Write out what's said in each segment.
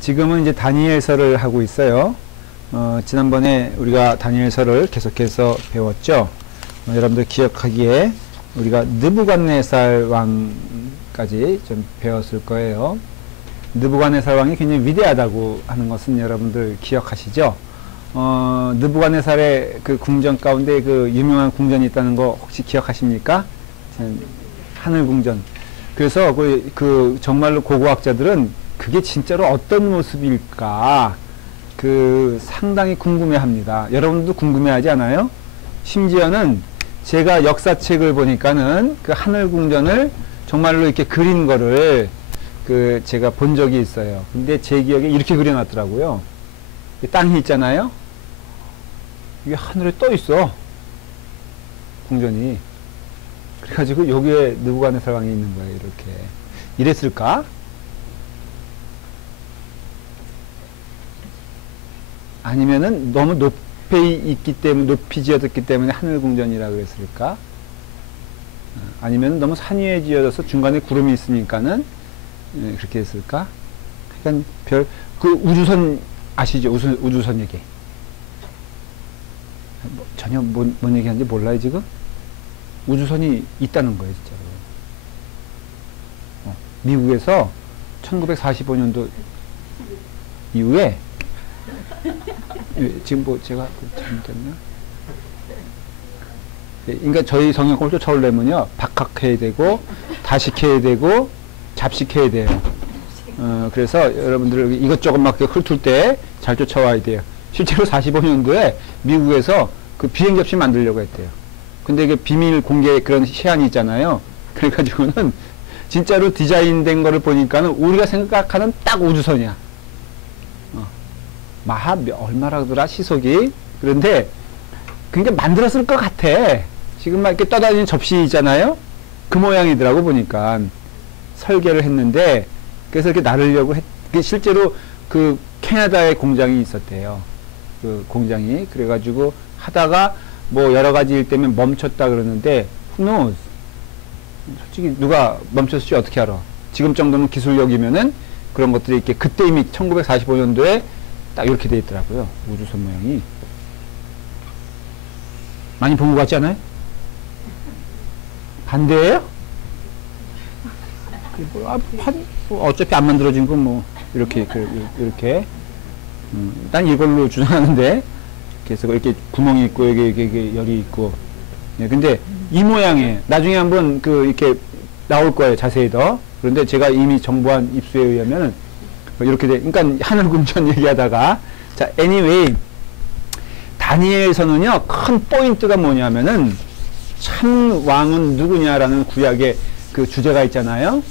지금은 이제 다니엘서를 하고 있어요. 지난번에 우리가 다니엘서를 계속해서 배웠죠. 여러분들 기억하기에 우리가 느부갓네살 왕까지 좀 배웠을 거예요. 느부갓네살 왕이 굉장히 위대하다고 하는 것은 여러분들 기억하시죠? 느부갓네살의 그 궁전 가운데 그 유명한 궁전이 있다는 거 혹시 기억하십니까? 하늘 궁전. 그래서 그 정말로 고고학자들은 그게 진짜로 어떤 모습일까 그 상당히 궁금해합니다. 여러분도 궁금해하지 않아요? 심지어는 제가 역사책을 보니까는 그 하늘 궁전을 정말로 이렇게 그린 거를 그 제가 본 적이 있어요. 근데 제 기억에 이렇게 그려놨더라고요. 땅이 있잖아요. 이게 하늘에 떠 있어. 궁전이. 그래가지고 여기에 느부갓네살 왕이 있는 거예요. 이렇게. 이랬을까? 아니면은 너무 높이 있기 때문에, 높이 지어졌기 때문에 하늘궁전이라 그랬을까? 아니면 너무 산 위에 지어져서 중간에 구름이 있으니까는 그렇게 했을까? 그러니까 그 우주선 아시죠? 우주선 얘기. 전혀 뭔 얘기하는지 몰라요, 지금? 우주선이 있다는 거예요, 진짜로. 미국에서 1945년도 이후에 지금 뭐 제가 잘못됐나? 그러니까 저희 성형을 쫓아오려면요, 박학해야 되고, 다식해야 되고, 잡식해야 돼요. 그래서 여러분들 이것저것 막 훑을 때 잘 쫓아와야 돼요. 실제로 45년도에 미국에서 그 비행 접시 만들려고 했대요. 근데 이게 비밀 공개 그런 시한이 있잖아요. 그래가지고는 진짜로 디자인된 거를 보니까는 우리가 생각하는 딱 우주선이야. 마하 얼마라더라 시속이. 그런데 그러니까 만들었을 것 같아. 지금 막 이렇게 떠다니는 접시 있잖아요. 그 모양이더라고 보니까. 설계를 했는데 그래서 이렇게 나르려고 실제로 그 캐나다에 공장이 있었대요. 그 공장이. 그래가지고 하다가 뭐 여러 가지 일 때문에 멈췄다 그러는데 who knows? 솔직히 누가 멈췄을지 어떻게 알아? 지금 정도는 기술력이면은 그런 것들이 이렇게 그때 이미 1945년도에 딱 이렇게 돼 있더라고요. 우주선 모양이. 많이 본 것 같지 않아요? 반대예요? 어차피 안 만들어진 건 뭐 이렇게 이렇게 난 이걸로 주장하는데 그래서 이렇게 구멍이 있고 여기 열이 있고. 예, 근데 이 모양에 나중에 한번 그 이렇게 나올 거예요, 자세히 더. 그런데 제가 이미 정보한 입수에 의하면은 이렇게 돼. 그러니까 하늘궁전 얘기하다가 자, anyway 다니엘서는요 큰 포인트가 뭐냐면은 참 왕은 누구냐라는 구약의 그 주제가 있잖아요.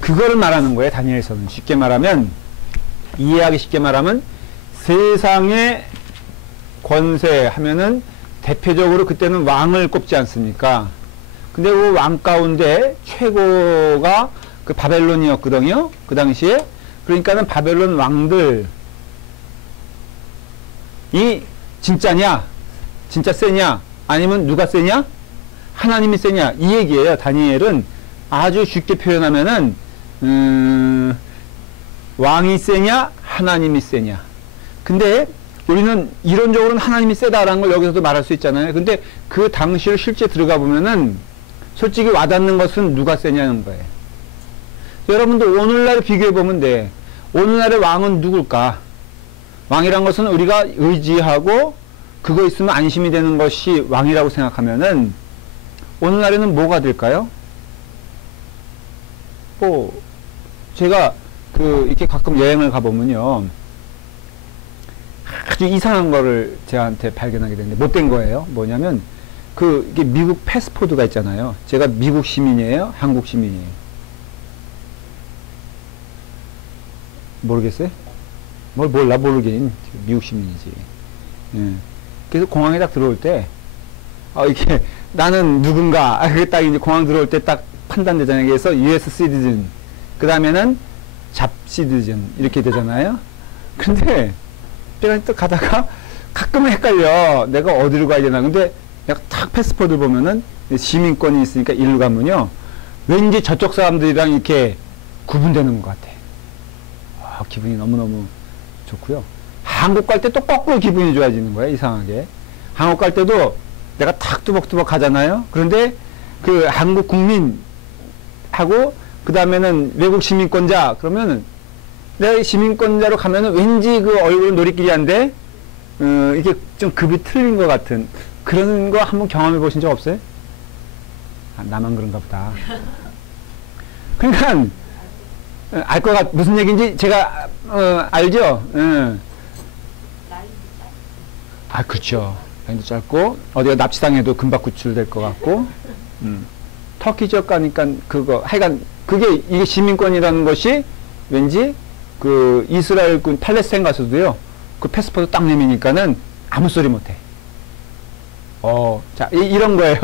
그거를 말하는 거예요, 다니엘서는. 쉽게 말하면, 이해하기 쉽게 말하면, 세상의 권세 하면은, 대표적으로 그때는 왕을 꼽지 않습니까? 근데 그 왕 가운데 최고가 그 바벨론이었거든요, 그 당시에. 그러니까는 바벨론 왕들이 진짜냐? 진짜 세냐? 아니면 누가 세냐? 하나님이 세냐? 이 얘기예요. 다니엘은 아주 쉽게 표현하면은 왕이 세냐 하나님이 세냐. 근데 우리는 이론적으로는 하나님이 세다라는 걸 여기서도 말할 수 있잖아요. 근데 그 당시를 실제 들어가 보면은 솔직히 와닿는 것은 누가 세냐는 거예요. 여러분들 오늘날 비교해 보면 돼. 오늘날의 왕은 누굴까? 왕이란 것은 우리가 의지하고 그거 있으면 안심이 되는 것이 왕이라고 생각하면은 오늘날에는 뭐가 될까요? 뭐 제가 이렇게 가끔 여행을 가보면요 아주 이상한 거를 저한테 발견하게 되는데 못된 거예요. 뭐냐면 이게 미국 패스포드가 있잖아요. 제가 미국 시민이에요, 한국 시민이에요? 모르겠어요? 뭘 몰라, 모르긴. 미국 시민이지. 예. 그래서 공항에 딱 들어올 때 이게 나는 누군가 그게 딱 이제 공항 들어올 때 딱 판단되잖아요. 그래서 US citizen, 그 다음에는 잡 citizen 이렇게 되잖아요. 근데 제가 또 가다가 가끔은 헷갈려. 내가 어디로 가야 되나. 근데 내가 딱 패스포드 보면은 시민권이 있으니까 일로 가면요 왠지 저쪽 사람들이랑 이렇게 구분되는 것 같아. 기분이 너무너무 좋고요. 한국 갈 때 또 거꾸로 기분이 좋아지는 거예요. 이상하게. 한국 갈 때도 내가 탁 뚜벅뚜벅 가잖아요. 그런데 그 한국 국민하고 그 다음에는 외국 시민권자 그러면은 내가 시민권자로 가면은 왠지 그 얼굴은 노리끼리한데 이게 좀 급이 틀린 것 같은 그런 거 한번 경험해 보신 적 없어요? 아, 나만 그런가 보다. 그러니까 알 것 같, 무슨 얘기인지 제가 알죠? 아, 그렇죠. 라인도 짧고 어디가 납치당해도 금방 구출될 것 같고 터키 지역 가니까 그거 하여간 그게 이게 시민권이라는 것이 왠지 그 이스라엘군 팔레스타인 가서도요 그 패스포트 딱 내미니까는 아무 소리 못해. 자 이런 거예요.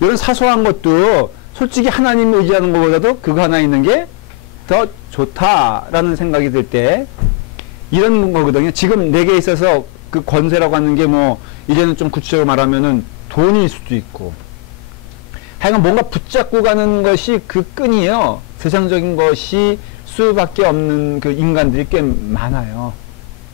이런 사소한 것도 솔직히 하나님 의지하는 것보다도 그거 하나 있는 게 더 좋다라는 생각이 들 때 이런 거거든요. 지금 내게 있어서 그 권세라고 하는 게 뭐 이제는 좀 구체적으로 말하면은 돈일 수도 있고 하여간 뭔가 붙잡고 가는 것이 그 끈이에요. 세상적인 것이 수밖에 없는 그 인간들이 꽤 많아요.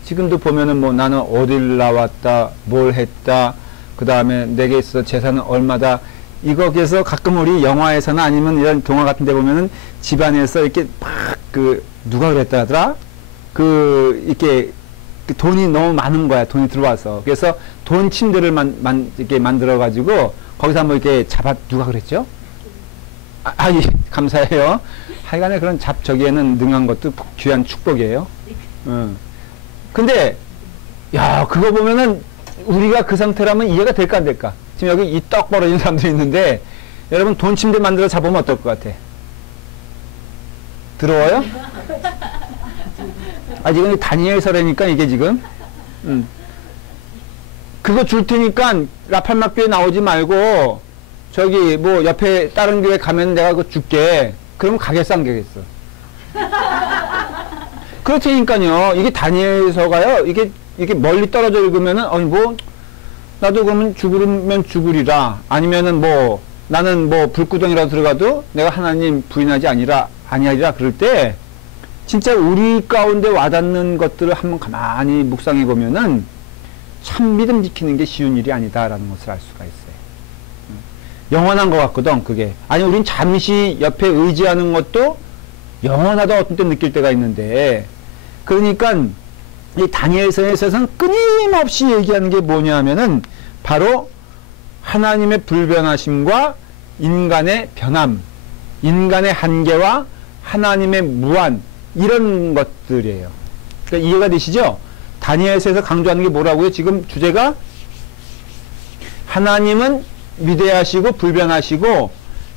지금도 보면은 뭐 나는 어딜 나왔다, 뭘 했다, 그 다음에 내게 있어 재산은 얼마다. 이거에서 가끔 우리 영화에서나 아니면 이런 동화 같은 데 보면은 집안에서 이렇게 막 그 누가 그랬다 하더라? 그 이렇게 그 돈이 너무 많은 거야. 돈이 들어와서. 그래서 돈 침대를 이렇게 만들어 가지고 거기서 한번 이렇게 누가 그랬죠? 예, 감사해요. 하여간에 그런 저기에는 능한 것도 귀한 축복이에요. 근데, 야, 그거 보면은 우리가 그 상태라면 이해가 될까 안 될까? 지금 여기 이 떡 벌어진 사람들이 있는데, 여러분 돈 침대 만들어 잡으면 어떨 것 같아? 들어와요? 지금 다니엘 설에니까 이게 지금, 그거 줄 테니까 라팔막 교회 나오지 말고, 저기 뭐 옆에 다른 교회 가면 내가 그거 줄게. 그러면 가겠어 안 가겠어? 그렇다니까요. 이게 다니엘서가요. 이게 멀리 떨어져 읽으면은 뭐 나도 그러면 죽으면 죽으리라. 아니면은 뭐 나는 뭐 불구덩이라도 들어가도 내가 하나님 부인하지 아니하리라 그럴 때 진짜 우리 가운데 와닿는 것들을 한번 가만히 묵상해 보면은 참 믿음 지키는 게 쉬운 일이 아니다라는 것을 알 수가 있어요. 영원한 것 같거든, 그게. 아니, 우린 잠시 옆에 의지하는 것도 영원하다 어떤 때 느낄 때가 있는데, 그러니까, 이 다니엘서에서는 끊임없이 얘기하는 게 뭐냐 하면은, 바로 하나님의 불변하심과 인간의 변함, 인간의 한계와 하나님의 무한, 이런 것들이에요. 그러니까 이해가 되시죠? 다니엘서에서 강조하는 게 뭐라고요? 지금 주제가 하나님은 위대하시고 불변하시고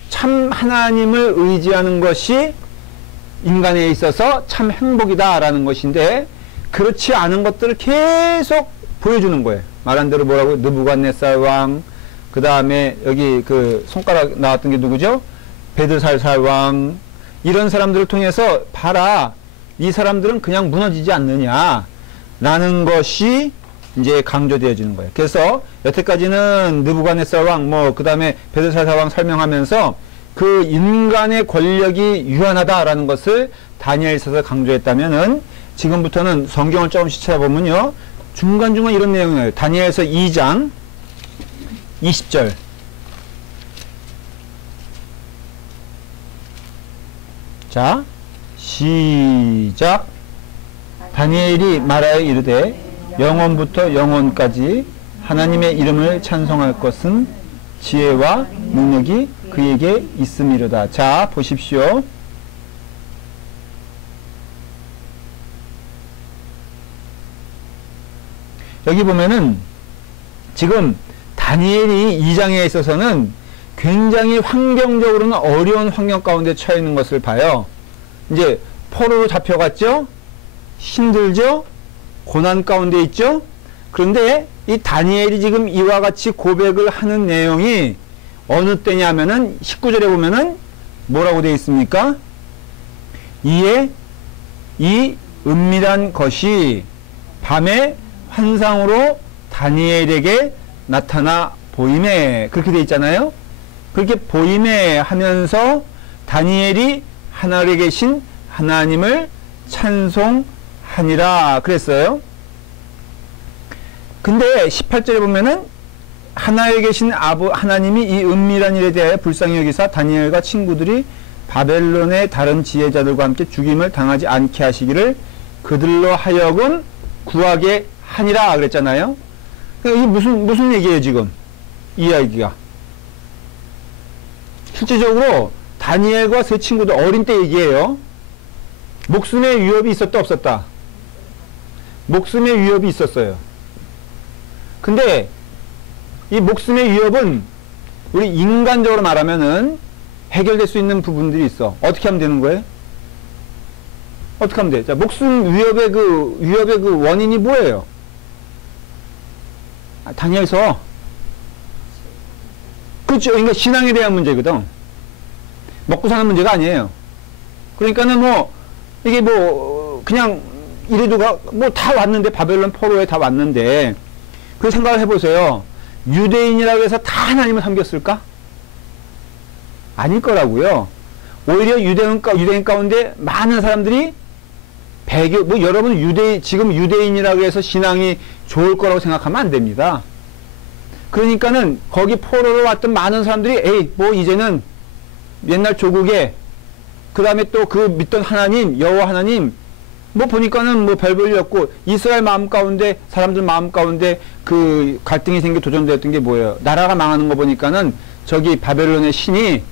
참 하나님을 의지하는 것이 인간에 있어서 참 행복이다라는 것인데 그렇지 않은 것들을 계속 보여주는 거예요. 말한 대로 뭐라고 느부갓네살 왕, 그 다음에 여기 그 손가락 나왔던 게 누구죠? 베드살살 왕, 이런 사람들을 통해서 봐라, 이 사람들은 그냥 무너지지 않느냐 라는 것이 이제 강조되어 주는 거예요. 그래서 여태까지는 느부갓네살 왕, 뭐 그 다음에 베드살살 왕 설명하면서 그 인간의 권력이 유한하다라는 것을 다니엘서에서 강조했다면은 지금부터는 성경을 조금씩 찾아보면요 중간중간 이런 내용이 나와요. 다니엘서 2장 20절. 자, 시작. 다니엘이 말하여 이르되 영원부터 영원까지 하나님의 이름을 찬송할 것은 지혜와 능력이 그에게 있음이로다. 자, 보십시오. 여기 보면은 지금 다니엘이 2장에 있어서는 굉장히 환경적으로는 어려운 환경 가운데 처해 있는 것을 봐요. 이제 포로로 잡혀갔죠? 힘들죠? 고난 가운데 있죠? 그런데 이 다니엘이 지금 이와 같이 고백을 하는 내용이 어느 때냐면은 19절에 보면은 뭐라고 되어 있습니까? 이에 이 은밀한 것이 밤에 환상으로 다니엘에게 나타나 보이매, 그렇게 되어 있잖아요. 그렇게 보이매 하면서 다니엘이 하늘에 계신 하나님을 찬송하였더라 하니라 그랬어요. 근데 18절에 보면은 하나에 계신 하나님이 이 은밀한 일에 대하여 불쌍히 여기사 다니엘과 친구들이 바벨론의 다른 지혜자들과 함께 죽임을 당하지 않게 하시기를 그들로 하여금 구하게 하니라 그랬잖아요. 이게 무슨 얘기예요 지금 이 이야기가? 실제적으로 다니엘과 세 친구들 어린 때 얘기예요. 목숨의 위협이 있었다 없었다? 목숨의 위협이 있었어요. 근데 이 목숨의 위협은 우리 인간적으로 말하면은 해결될 수 있는 부분들이 있어. 어떻게 하면 되는 거예요? 어떻게 하면 돼? 자, 목숨 위협의 그 원인이 뭐예요? 다니엘서. 그렇죠. 그러니까 신앙에 대한 문제거든. 먹고 사는 문제가 아니에요. 그러니까는 뭐, 이게 뭐, 그냥 이래도가, 뭐 다 왔는데, 바벨론 포로에 다 왔는데, 그 생각을 해보세요. 유대인이라고 해서 다 하나님을 섬겼을까? 아닐 거라고요. 오히려 유대인 가운데 많은 사람들이 뭐 여러분 지금 유대인이라고 해서 신앙이 좋을 거라고 생각하면 안 됩니다. 그러니까는 거기 포로로 왔던 많은 사람들이 에이 뭐 이제는 옛날 조국에 그 다음에 또 그 믿던 하나님 여호와 하나님 뭐 보니까는 뭐 별볼일 없고 이스라엘 마음 가운데 사람들 마음 가운데 그 갈등이 생겨 도전되었던 게 뭐예요? 나라가 망하는 거 보니까는 저기 바벨론의 신이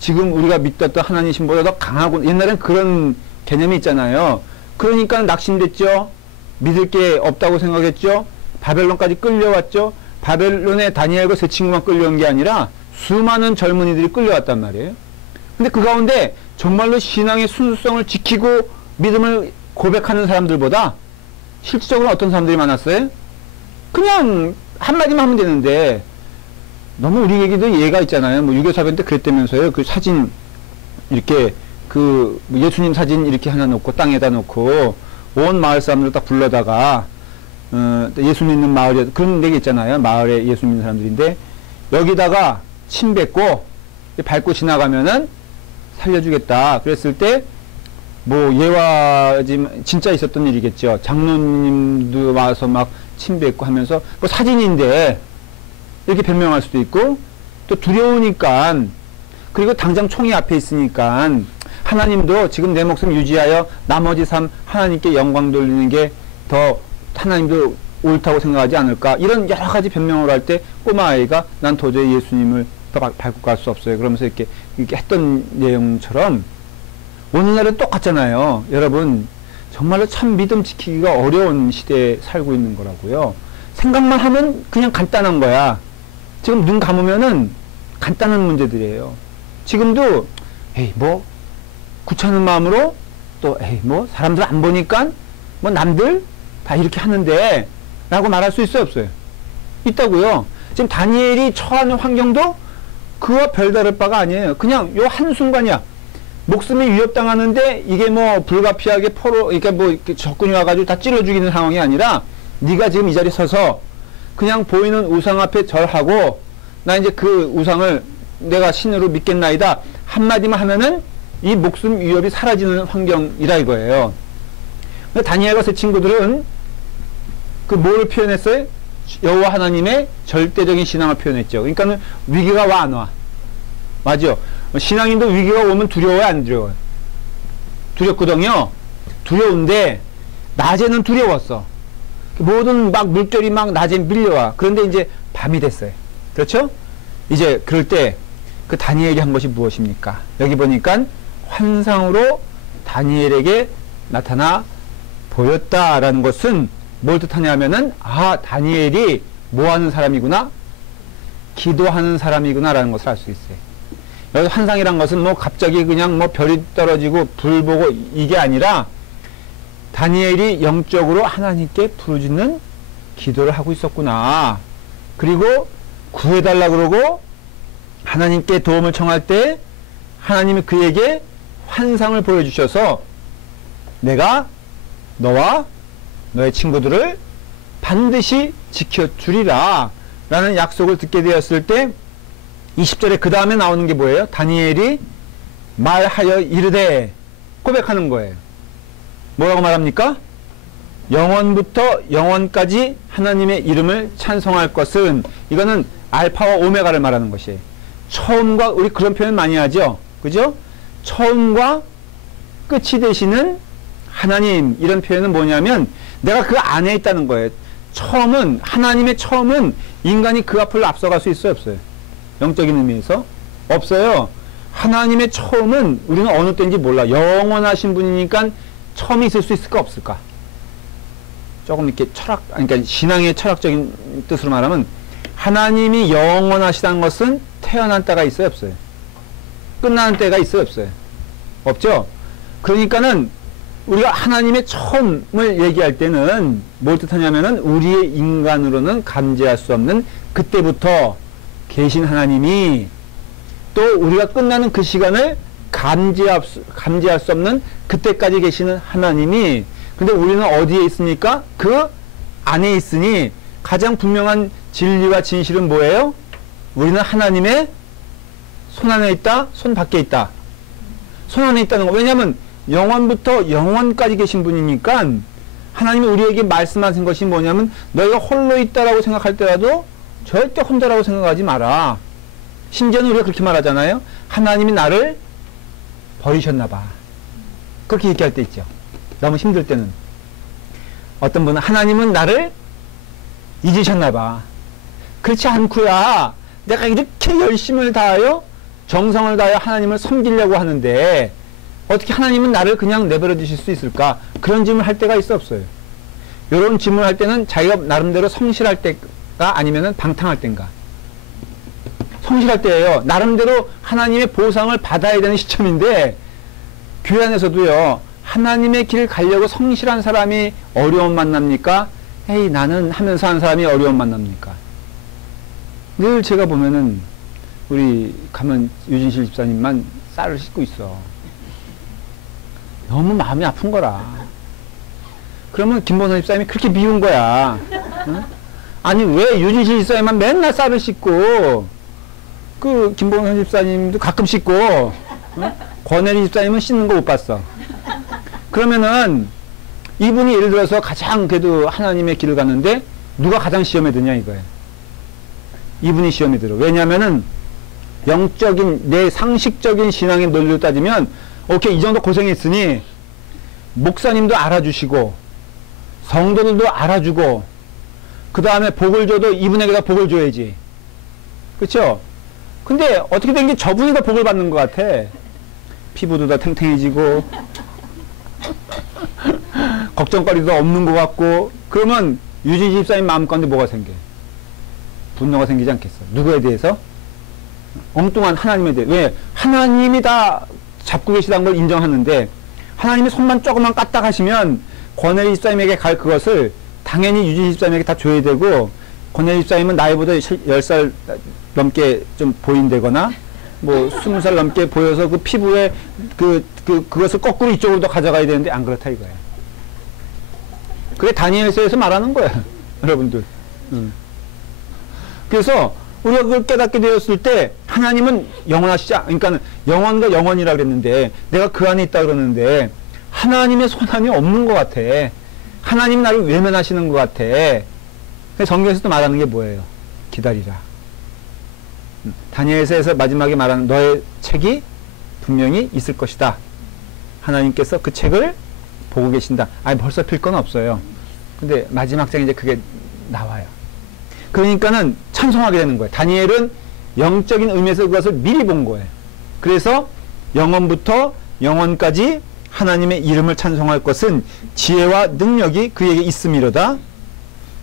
지금 우리가 믿었던 하나님 신보다 더 강하고 옛날엔 그런 개념이 있잖아요. 그러니까 낙심됐죠. 믿을 게 없다고 생각했죠. 바벨론까지 끌려왔죠. 바벨론에 다니엘과 세 친구만 끌려온 게 아니라 수많은 젊은이들이 끌려왔단 말이에요. 근데 그 가운데 정말로 신앙의 순수성을 지키고 믿음을 고백하는 사람들보다 실질적으로 어떤 사람들이 많았어요? 그냥 한마디만 하면 되는데 너무 우리에게도 예가 있잖아요. 뭐 유교사변 때 그랬다면서요. 그 사진 이렇게 그 예수님 사진 이렇게 하나 놓고 땅에다 놓고 온 마을 사람들 딱 불러다가 예수 믿는 마을에 그런 데가 있잖아요. 마을에 예수 믿는 사람들인데 여기다가 침 뱉고 밟고 지나가면은 살려주겠다. 그랬을 때 뭐 예와 진짜 있었던 일이겠죠. 장로님도 와서 막 침 뱉고 하면서 뭐 사진인데 이렇게 변명할 수도 있고 또 두려우니까 그리고 당장 총이 앞에 있으니까 하나님도 지금 내 목숨 유지하여 나머지 삶 하나님께 영광 돌리는 게 더 하나님도 옳다고 생각하지 않을까 이런 여러 가지 변명을 할 때 꼬마아이가 난 도저히 예수님을 더 밟고 갈 수 없어요. 그러면서 이렇게 했던 내용처럼 오늘날은 똑같잖아요. 여러분 정말로 참 믿음 지키기가 어려운 시대에 살고 있는 거라고요. 생각만 하면 그냥 간단한 거야. 지금 눈 감으면은 간단한 문제들이에요. 지금도 에이 뭐 귀찮은 마음으로 또 에이 뭐 사람들 안 보니까 뭐 남들 다 이렇게 하는데 라고 말할 수 있어요 없어요? 있다고요. 지금 다니엘이 처하는 환경도 그와 별다를 바가 아니에요. 그냥 요 한순간이야. 목숨이 위협당하는데 이게 뭐 불가피하게 포로 그러니까 뭐 이렇게 적군이 와가지고 다 찔러 죽이는 상황이 아니라 네가 지금 이 자리에 서서 그냥 보이는 우상 앞에 절하고 나 이제 그 우상을 내가 신으로 믿겠나이다 한마디만 하면은 이 목숨 위협이 사라지는 환경이라 이거예요. 근데 다니엘과 세 친구들은 그 뭘 표현했어요? 여호와 하나님의 절대적인 신앙을 표현했죠. 그러니까는 위기가 와 안 와? 맞죠? 신앙인도 위기가 오면 두려워요 안 두려워요? 두렵거든요. 두려운데 낮에는 두려웠어. 모든 막 물결이 막 낮에 밀려와. 그런데 이제 밤이 됐어요. 그렇죠? 이제 그럴 때 그 다니엘이 한 것이 무엇입니까? 여기 보니까 환상으로 다니엘에게 나타나 보였다라는 것은 뭘 뜻하냐면은 아 다니엘이 뭐 하는 사람이구나? 기도하는 사람이구나 라는 것을 알 수 있어요. 여기 환상이란 것은 뭐 갑자기 그냥 뭐 별이 떨어지고 불 보고 이게 아니라 다니엘이 영적으로 하나님께 부르짖는 기도를 하고 있었구나. 그리고 구해달라 그러고 하나님께 도움을 청할 때 하나님이 그에게 환상을 보여주셔서 내가 너와 너의 친구들을 반드시 지켜주리라 라는 약속을 듣게 되었을 때 20절에 그 다음에 나오는 게 뭐예요? 다니엘이 말하여 이르되 고백하는 거예요. 뭐라고 말합니까? 영원부터 영원까지 하나님의 이름을 찬송할 것은, 이거는 알파와 오메가를 말하는 것이에요. 처음과, 우리 그런 표현 많이 하죠. 그죠? 처음과 끝이 되시는 하나님, 이런 표현은 뭐냐면 내가 그 안에 있다는 거예요. 처음은, 하나님의 처음은 인간이 그 앞을 앞서갈 수 있어요, 없어요? 영적인 의미에서 없어요. 하나님의 처음은 우리는 어느 때인지 몰라. 영원하신 분이니까 처음이 있을 수 있을까 없을까? 조금 이렇게 그러니까 신앙의 철학적인 뜻으로 말하면, 하나님이 영원하시다는 것은 태어난 때가 있어요, 없어요? 끝나는 때가 있어요, 없어요? 없죠? 그러니까는 우리가 하나님의 처음을 얘기할 때는 뭘 뜻하냐면은, 우리의 인간으로는 감지할 수 없는 그때부터 계신 하나님이, 또 우리가 끝나는 그 시간을 감지할 수 없는 그때까지 계시는 하나님이, 근데 우리는 어디에 있습니까? 그 안에 있으니 가장 분명한 진리와 진실은 뭐예요? 우리는 하나님의 손 안에 있다, 손 밖에 있다. 손 안에 있다는 거. 왜냐하면 영원부터 영원까지 계신 분이니까, 하나님이 우리에게 말씀하신 것이 뭐냐면, 너희가 홀로 있다라고 생각할 때라도 절대 혼자라고 생각하지 마라. 심지어는 우리가 그렇게 말하잖아요. 하나님이 나를 버리셨나 봐. 그렇게 얘기할 때 있죠. 너무 힘들 때는. 어떤 분은 하나님은 나를 잊으셨나 봐. 그렇지 않고야 내가 이렇게 열심을 다하여 정성을 다하여 하나님을 섬기려고 하는데 어떻게 하나님은 나를 그냥 내버려 두실 수 있을까? 그런 질문을 할 때가 있어, 없어요? 이런 질문을 할 때는 자기가 나름대로 성실할 때가 아니면은 방탕할 때인가? 성실할 때예요. 나름대로 하나님의 보상을 받아야 되는 시점인데, 교회 안에서도요, 하나님의 길 가려고 성실한 사람이 어려움 만납니까? 에이, 나는 하면서 하는 사람이 어려움 만납니까? 늘 제가 보면은 우리 가면 유진실 집사님만 쌀을 씻고 있어. 너무 마음이 아픈 거라. 그러면 김보선 집사님이 그렇게 미운 거야. 응? 아니, 왜 유진실 집사님만 맨날 쌀을 씻고, 그 김보선 집사님도 가끔 씻고, 응? 권혜리 집사님은 씻는 거 못 봤어. 그러면은 이분이 예를 들어서 가장 그래도 하나님의 길을 갔는데 누가 가장 시험에 드냐 이거예요. 이분이 시험에 들어. 왜냐면은 영적인, 내 상식적인 신앙의 논리로 따지면, 오케이, 이 정도 고생했으니 목사님도 알아주시고 성도들도 알아주고 그 다음에 복을 줘도 이분에게다 복을 줘야지. 그쵸? 근데 어떻게 된 게 저분이 더 복을 받는 것 같아. 피부도 더 탱탱해지고 걱정거리도 없는 것 같고. 그러면 유진 집사님 마음 가운데 뭐가 생겨? 분노가 생기지 않겠어? 누구에 대해서? 엉뚱한 하나님에 대해. 왜? 하나님이 다 잡고 계시다는 걸 인정하는데, 하나님이 손만 조금만 까딱 하시면 권혜리 집사님에게 갈 그것을 당연히 유진 집사님에게 다 줘야 되고, 권혜리 집사님은 나이보다 10살 넘게 좀 보인다거나 뭐 20살 넘게 보여서 그 피부에 그것을 거꾸로 이쪽으로 더 가져가야 되는데 안 그렇다 이거야. 그게 다니엘서에서 말하는 거야. 여러분들. 그래서 우리가 그걸 깨닫게 되었을 때, 하나님은 영원하시지, 그러니까 영원과 영원이라 그랬는데, 내가 그 안에 있다 그러는데, 하나님의 손안이 없는 것 같아. 하나님 나를 외면하시는 것 같아. 성경에서도 말하는 게 뭐예요? 기다리라. 다니엘서에서 마지막에 말하는 너의 책이 분명히 있을 것이다. 하나님께서 그 책을 보고 계신다. 아니, 벌써 필 건 없어요. 근데 마지막 장에 이제 그게 나와요. 그러니까는 찬송하게 되는 거예요. 다니엘은 영적인 의미에서 그것을 미리 본 거예요. 그래서 영원부터 영원까지 하나님의 이름을 찬송할 것은 지혜와 능력이 그에게 있음이로다.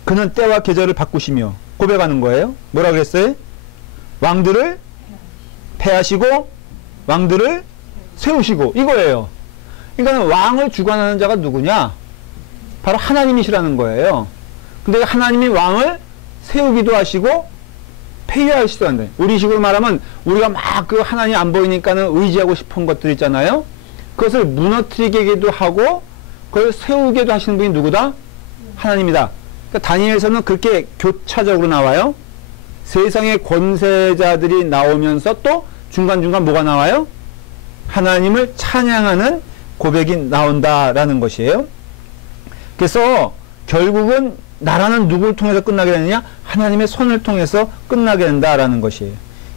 그는 때와 계절을 바꾸시며, 고백하는 거예요. 뭐라 그랬어요? 왕들을 패하시고 왕들을 세우시고, 이거예요. 그러니까 왕을 주관하는 자가 누구냐? 바로 하나님이시라는 거예요. 근데 하나님이 왕을 세우기도 하시고 폐위하시기도 한다. 우리 식으로 말하면 우리가 막 그 하나님 안 보이니까는 의지하고 싶은 것들 있잖아요. 그것을 무너뜨리게도 하고 그걸 세우게도 하시는 분이 누구다? 하나님이다. 그러니까 다니엘서는 그렇게 교차적으로 나와요. 세상의 권세자들이 나오면서 또 중간중간 뭐가 나와요? 하나님을 찬양하는 고백이 나온다라는 것이에요. 그래서 결국은 나라는 누구를 통해서 끝나게 되느냐? 하나님의 손을 통해서 끝나게 된다라는 것이에요.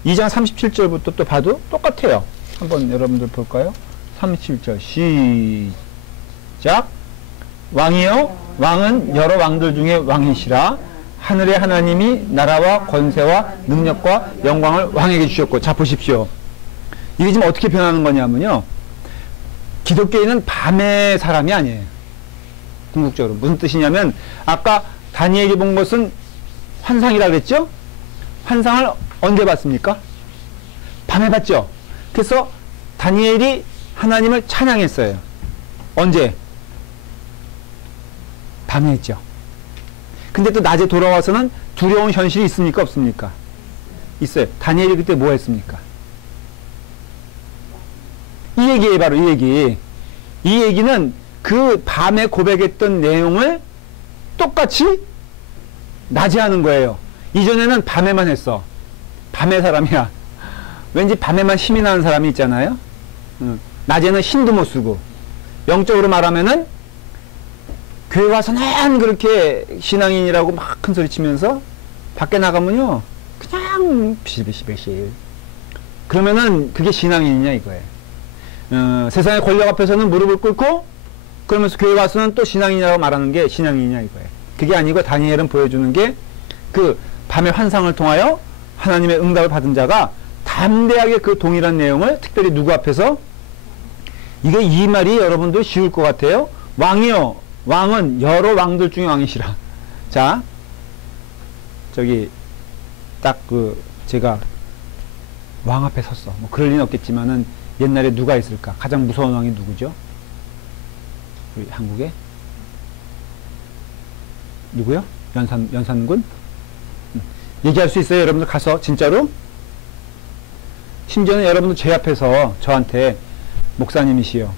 2장 37절부터 또 봐도 똑같아요. 한번 여러분들 볼까요? 37절 시작. 왕이요 왕은 여러 왕들 중에 왕이시라. 하늘의 하나님이 나라와 권세와 능력과 영광을 왕에게 주셨고. 자 보십시오. 이게 지금 어떻게 변하는 거냐면요, 기독교인은 밤의 사람이 아니에요. 궁극적으로 무슨 뜻이냐면, 아까 다니엘이 본 것은 환상이라 그랬죠? 환상을 언제 봤습니까? 밤에 봤죠? 그래서 다니엘이 하나님을 찬양했어요. 언제? 밤에 했죠. 근데 또 낮에 돌아와서는 두려운 현실이 있습니까? 없습니까? 있어요. 다니엘이 그때 뭐 했습니까? 이 얘기예요. 바로 이 얘기. 이 얘기는 그 밤에 고백했던 내용을 똑같이 낮에 하는 거예요. 이전에는 밤에만 했어. 밤의 사람이야. 왠지 밤에만 힘이 나는 사람이 있잖아요. 낮에는 힘도 못 쓰고. 영적으로 말하면은 교회 와서는 그렇게 신앙인이라고 막 큰 소리 치면서 밖에 나가면요 그냥 비실비실. 그러면은 그게 신앙인이냐 이거예요. 세상의 권력 앞에서는 무릎을 꿇고 그러면서 교회 와서는 또 신앙인이라고 말하는 게 신앙인이냐 이거예요. 그게 아니고 다니엘은 보여주는 게 그 밤의 환상을 통하여 하나님의 응답을 받은 자가 담대하게 그 동일한 내용을 특별히 누구 앞에서, 이게 이 말이 여러분도 쉬울 것 같아요. 왕이요 왕은 여러 왕들 중에 왕이시라. 자 저기 딱 그 제가 왕 앞에 섰어. 뭐 그럴 리는 없겠지만은 옛날에 누가 있을까? 가장 무서운 왕이 누구죠? 우리 한국에? 누구요? 연산군? 얘기할 수 있어요? 여러분들 가서 진짜로? 심지어는 여러분들 제 앞에서 저한테 목사님이시여.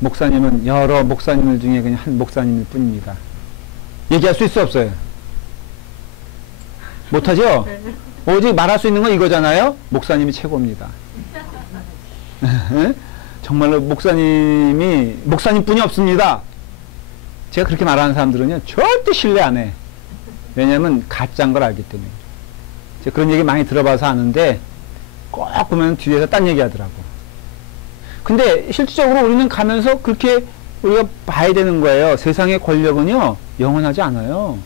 목사님은 여러 목사님들 중에 그냥 한 목사님일 뿐입니다. 얘기할 수 있어 없어요? 못하죠? 오직 말할 수 있는 건 이거잖아요. 목사님이 최고입니다. 정말로 목사님뿐이 없습니다. 제가 그렇게 말하는 사람들은요 절대 신뢰 안 해. 왜냐하면 가짜인 걸 알기 때문에. 제가 그런 얘기 많이 들어봐서 아는데 꼭 보면 뒤에서 딴 얘기 하더라고. 근데 실질적으로 우리는 가면서 그렇게 우리가 봐야 되는 거예요. 세상의 권력은요 영원하지 않아요.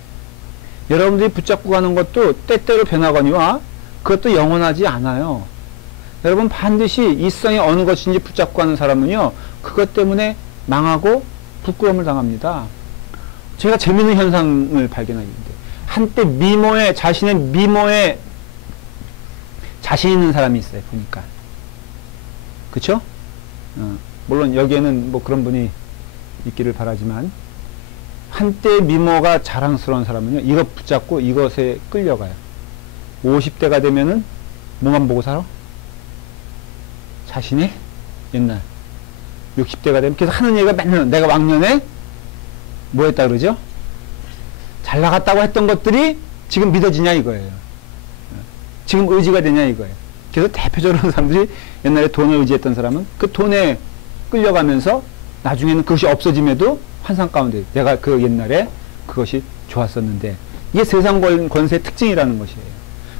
여러분들이 붙잡고 가는 것도 때때로 변하거니와 그것도 영원하지 않아요. 여러분 반드시 이 세상에 어느 것인지 붙잡고 가는 사람은요 그것 때문에 망하고 부끄러움을 당합니다. 제가 재밌는 현상을 발견하는데, 한때 자신의 미모에 자신 있는 사람이 있어요. 보니까 그쵸? 물론 여기에는 뭐 그런 분이 있기를 바라지만, 한때 미모가 자랑스러운 사람은요 이것 붙잡고 이것에 끌려가요. 50대가 되면은 뭐만 보고 살아? 자신의 옛날. 60대가 되면 그래서 하는 얘기가 맨날 내가 왕년에 뭐 했다 그러죠? 잘 나갔다고 했던 것들이 지금 믿어지냐 이거예요. 지금 의지가 되냐 이거예요. 그래서 대표적으로 사람들이 옛날에 돈을 의지했던 사람은 그 돈에 끌려가면서 나중에는 그것이 없어짐에도 환상 가운데 내가 그 옛날에 그것이 좋았었는데, 이게 세상 권세의 특징이라는 것이에요.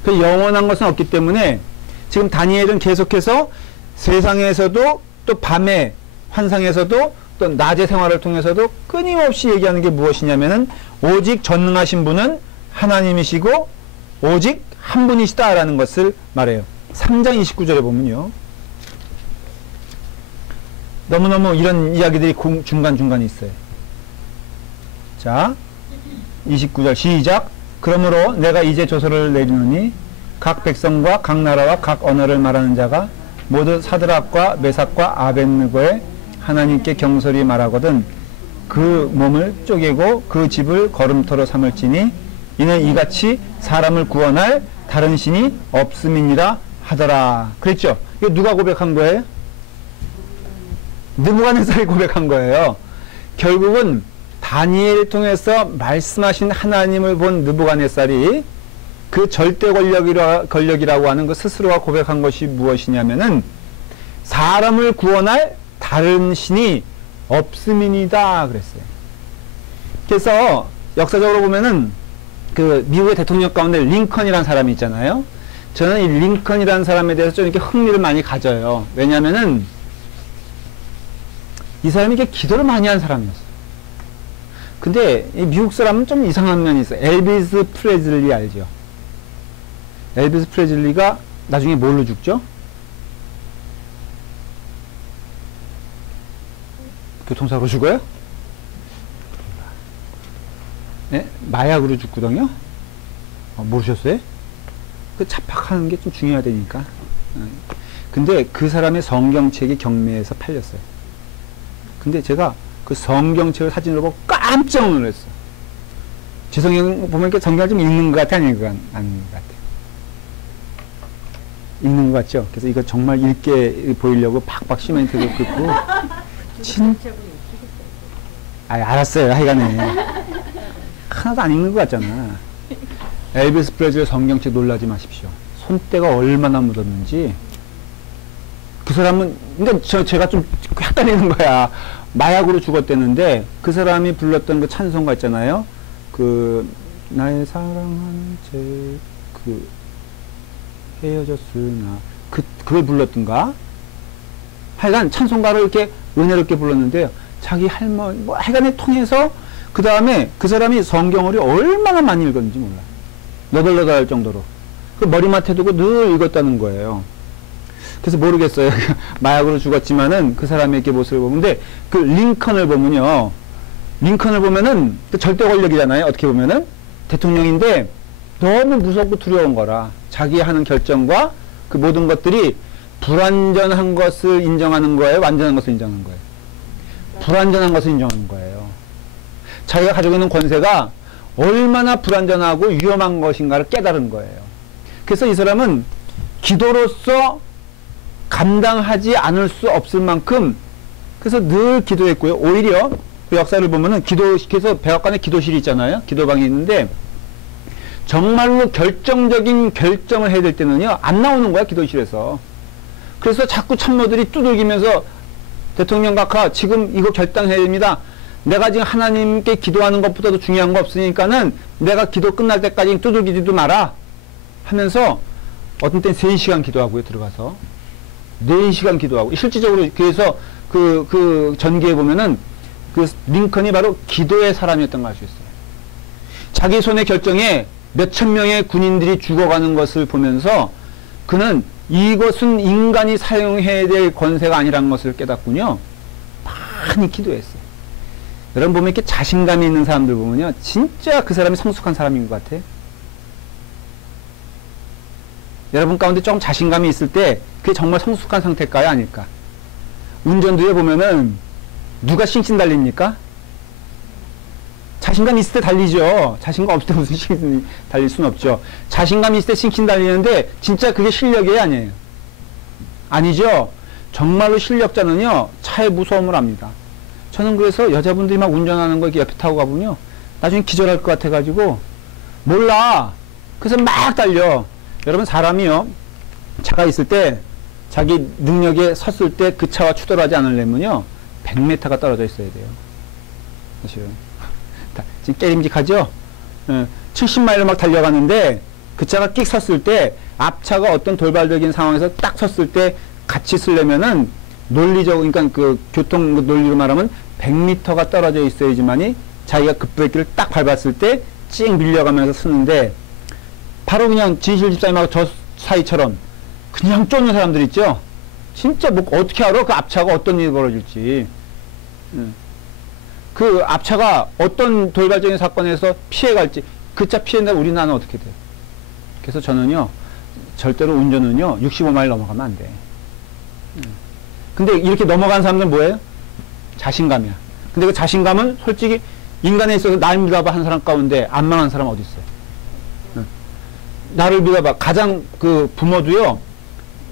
그 영원한 것은 없기 때문에 지금 다니엘은 계속해서 세상에서도 또 밤에 환상에서도 또 낮의 생활을 통해서도 끊임없이 얘기하는 게 무엇이냐면은 오직 전능하신 분은 하나님이시고 오직 한 분이시다라는 것을 말해요. 3장 29절에 보면요. 너무너무 이런 이야기들이 중간중간에 있어요. 자 29절 시작. 그러므로 내가 이제 조서를 내리노니 각 백성과 각 나라와 각 언어를 말하는 자가 모두 사드락과 메삭과 아벳느고의 하나님께 경솔히 말하거든 그 몸을 쪼개고 그 집을 거름터로 삼을지니 이는 이같이 사람을 구원할 다른 신이 없음이니라 하더라. 그랬죠? 이거 누가 고백한 거예요? 느부갓네살이 고백한 거예요. 결국은 다니엘을 통해서 말씀하신 하나님을 본 느부갓네살이 그 절대 권력이라고 하는 그 스스로가 고백한 것이 무엇이냐면은 사람을 구원할 다른 신이 없음이니다 그랬어요. 그래서 역사적으로 보면은 그 미국의 대통령 가운데 링컨이라는 사람이 있잖아요. 저는 이 링컨이라는 사람에 대해서 좀 이렇게 흥미를 많이 가져요. 왜냐면은 이 사람이 이렇게 기도를 많이 한 사람이었어요. 근데 이 미국 사람은 좀 이상한 면이 있어요. 엘비스 프레즐리 알죠? 엘비스 프레즐리가 나중에 뭘로 죽죠? 교통사고로 죽어요? 네? 마약으로 죽거든요? 모르셨어요? 그 잡학하는 게 좀 중요하다니까. 근데 그 사람의 성경책이 경매에서 팔렸어요. 근데 제가 그 성경책을 사진으로 보고 깜짝 놀랐어요. 제 성경 보면 이렇게 성경을 좀 읽는 것 같아, 아닌 것 같아? 읽는 것 같죠? 그래서 이거 정말 읽게 보이려고 팍팍 시멘트를 긋고 알았어요. 하여간에 하나도 안 읽는 것 같잖아. 엘비스 프레즐리 성경책 놀라지 마십시오. 손때가 얼마나 묻었는지. 그 사람은 근데 제가 좀 헷갈리는 거야. 마약으로 죽었대는데 그 사람이 불렀던 그 찬송가 있잖아요. 그 나의 사랑하는 그 헤어졌으나 그걸 불렀던가. 하여간 찬송가를 이렇게 은혜롭게 불렀는데요. 자기 할머니 뭐 하여간에 통해서 그 다음에 그 사람이 성경을 얼마나 많이 읽었는지 몰라. 너덜너덜할 정도로 그 머리맡에 두고 늘 읽었다는 거예요. 그래서 모르겠어요. 마약으로 죽었지만은 그 사람의 이렇게 모습을 보는데 그 링컨을 보면요. 링컨을 보면은 그 절대 권력이잖아요. 어떻게 보면은 대통령인데 너무 무섭고 두려운 거라 자기 하는 결정과 그 모든 것들이 불완전한 것을 인정하는 거예요. 완전한 것을 인정하는 거예요. 불완전한 것을 인정하는 거예요. 자기가 가지고 있는 권세가 얼마나 불완전하고 위험한 것인가를 깨달은 거예요. 그래서 이 사람은 기도로서 감당하지 않을 수 없을 만큼 그래서 늘 기도했고요. 오히려 그 역사를 보면은 그래서 백악관에 기도실이 있잖아요. 기도방이 있는데 정말로 결정적인 결정을 해야 될 때는요. 안 나오는 거야. 기도실에서. 그래서 자꾸 참모들이 두들기면서 대통령 각하 지금 이거 결단해야 됩니다. 내가 지금 하나님께 기도하는 것보다도 중요한 거 없으니까는 내가 기도 끝날 때까지 두들기지도 마라 하면서 어떤 때는 3시간 기도하고요. 들어가서 4시간 기도하고 실질적으로 그래서 그 전기에 보면은 그 링컨이 바로 기도의 사람이었던 걸 알 수 있어요. 자기 손의 결정에 몇천 명의 군인들이 죽어가는 것을 보면서 그는 이것은 인간이 사용해야 될 권세가 아니라는 것을 깨닫군요. 많이 기도했어요. 여러분 보면 이렇게 자신감이 있는 사람들 보면요. 진짜 그 사람이 성숙한 사람인 것 같아. 여러분 가운데 조금 자신감이 있을 때 그게 정말 성숙한 상태일까요? 아닐까? 운전도에 보면은 누가 싱싱 달립니까? 자신감 있을 때 달리죠. 자신감 없을 때 무슨 싱싱 달릴 수는 없죠. 자신감 있을 때 싱싱 달리는데 진짜 그게 실력이에요? 아니에요? 아니죠. 정말로 실력자는요. 차의 무서움을 압니다. 저는 그래서 여자분들이 막 운전하는 거 이렇게 옆에 타고 가보면요. 나중에 기절할 것 같아가지고 몰라. 그래서 막 달려. 여러분 사람이요. 차가 있을 때 자기 능력에 섰을 때 그 차와 추돌하지 않으려면요. 100m가 떨어져 있어야 돼요. 사실은. 지금 깨림직하죠? 70마일로 막 달려가는데 그 차가 끽 섰을 때 앞차가 어떤 돌발적인 상황에서 딱 섰을 때 같이 쓰려면은 논리적으로 그러니까 그 교통 논리로 말하면 100m가 떨어져 있어야지만이 자기가 급브레이크를 딱 밟았을 때 찡 밀려가면서 쓰는데 바로 그냥 진실 집사님하고 저 사이처럼 그냥 쫓는 사람들 있죠? 진짜 뭐 어떻게 알아? 그 앞차가 어떤 일이 벌어질지. 그 앞차가 어떤 돌발적인 사건에서 피해갈지 그 차 피해낸다 우리나라는 어떻게 돼요? 그래서 저는요 절대로 운전은요 65마일 넘어가면 안 돼. 근데 이렇게 넘어간 사람들은 뭐예요? 자신감이야. 근데 그 자신감은 솔직히 인간에 있어서 날 믿어봐 한 사람 가운데 안 망한 사람 어디 있어요? 나를 믿어봐. 가장 그 부모도요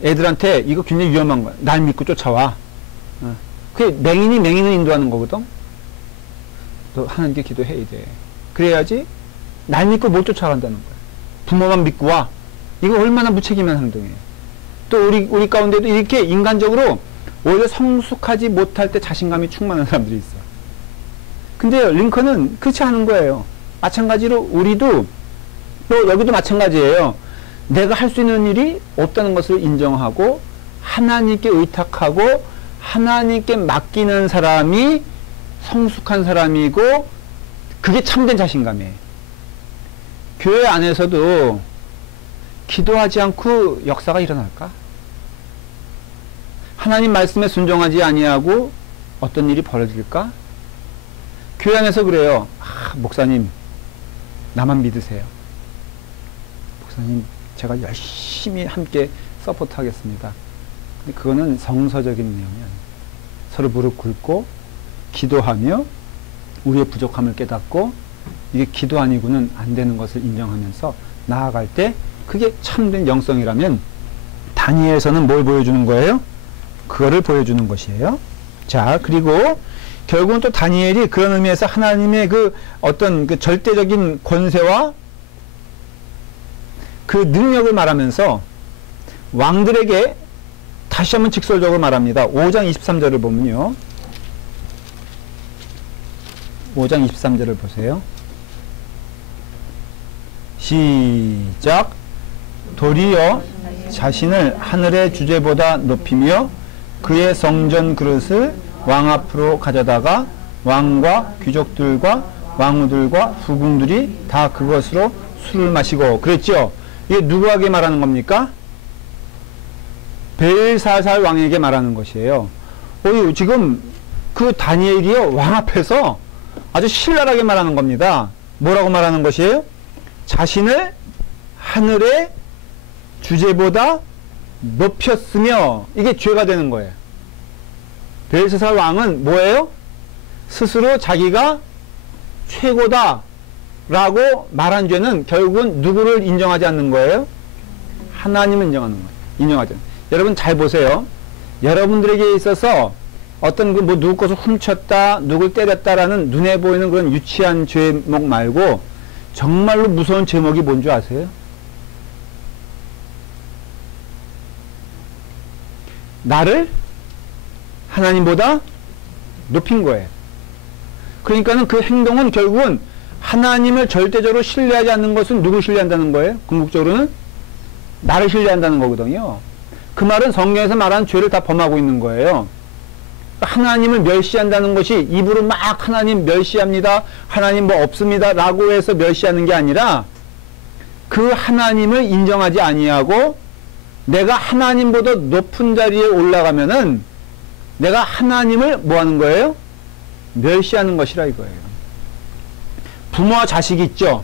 애들한테 이거 굉장히 위험한 거야. 날 믿고 쫓아와. 그게 맹인을 인도하는 거거든. 너 하나님께 기도해야 돼. 그래야지 날 믿고 못 쫓아간다는 거야. 부모만 믿고 와. 이거 얼마나 무책임한 행동이에요. 또 우리 가운데도 이렇게 인간적으로 오히려 성숙하지 못할 때 자신감이 충만한 사람들이 있어. 근데 링컨은 그렇지 않은 거예요. 마찬가지로 우리도 또 여기도 마찬가지예요. 내가 할 수 있는 일이 없다는 것을 인정하고 하나님께 의탁하고 하나님께 맡기는 사람이 성숙한 사람이고 그게 참된 자신감이에요. 교회 안에서도 기도하지 않고 역사가 일어날까? 하나님 말씀에 순종하지 아니하고 어떤 일이 벌어질까? 교회 안에서 그래요. 목사님 나만 믿으세요. 목사님 제가 열심히 함께 서포트 하겠습니다. 근데 그거는 성서적인 내용이 아니에요. 서로 무릎 꿇고 기도하며 우리의 부족함을 깨닫고 이게 기도 아니고는 안 되는 것을 인정하면서 나아갈 때 그게 참된 영성이라면 다니엘서는 뭘 보여주는 거예요? 그거를 보여주는 것이에요. 자, 그리고 결국은 또 다니엘이 그런 의미에서 하나님의 그 어떤 그 절대적인 권세와 그 능력을 말하면서 왕들에게 다시 한번 직설적으로 말합니다. 5장 23절을 보면요. 5장 23절을 보세요. 시작. 도리어 자신을 하늘의 주제보다 높이며 그의 성전 그릇을 왕 앞으로 가져다가 왕과 귀족들과 왕후들과 후궁들이 다 그것으로 술을 마시고 그랬죠. 이게 누구에게 말하는 겁니까? 벨사살 왕에게 말하는 것이에요. 지금 그 다니엘이요 왕 앞에서 아주 신랄하게 말하는 겁니다. 뭐라고 말하는 것이에요? 자신을 하늘의 주제보다 높였으며 이게 죄가 되는 거예요. 벨사살 왕은 뭐예요? 스스로 자기가 최고다 라고 말한 죄는 결국은 누구를 인정하지 않는 거예요? 하나님을 인정하는 거예요. 인정하지 않는. 여러분 잘 보세요. 여러분들에게 있어서 어떤 그 뭐 누구 것을 훔쳤다, 누굴 때렸다라는 눈에 보이는 그런 유치한 죄목 말고 정말로 무서운 제목이 뭔 줄 아세요? 나를 하나님보다 높인 거예요. 그러니까는 그 행동은 결국은 하나님을 절대적으로 신뢰하지 않는 것은 누굴 신뢰한다는 거예요? 궁극적으로는 나를 신뢰한다는 거거든요. 그 말은 성경에서 말하는 죄를 다 범하고 있는 거예요. 하나님을 멸시한다는 것이 입으로 막 하나님 멸시합니다. 하나님 뭐 없습니다. 라고 해서 멸시하는 게 아니라 그 하나님을 인정하지 아니하고 내가 하나님보다 높은 자리에 올라가면은 내가 하나님을 뭐 하는 거예요? 멸시하는 것이라 이거예요. 부모와 자식이 있죠?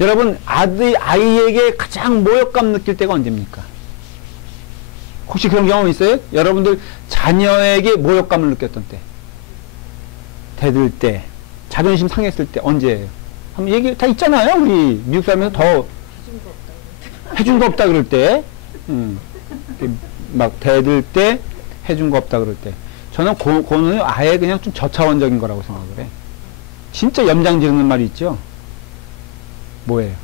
여러분, 아이에게 가장 모욕감 느낄 때가 언제입니까? 혹시 그런 경험 있어요? 여러분들 자녀에게 모욕감을 느꼈던 때, 대들 때, 자존심 상했을 때 언제예요? 한번 얘기 다 있잖아요. 우리 미국 살면서 더 해준 거 없다 그럴 때, 막 대들 때 해준 거 없다 그럴 때, 저는 그거는 아예 그냥 좀 저차원적인 거라고 생각을 해. 진짜 염장 지르는 말이 있죠. 뭐예요?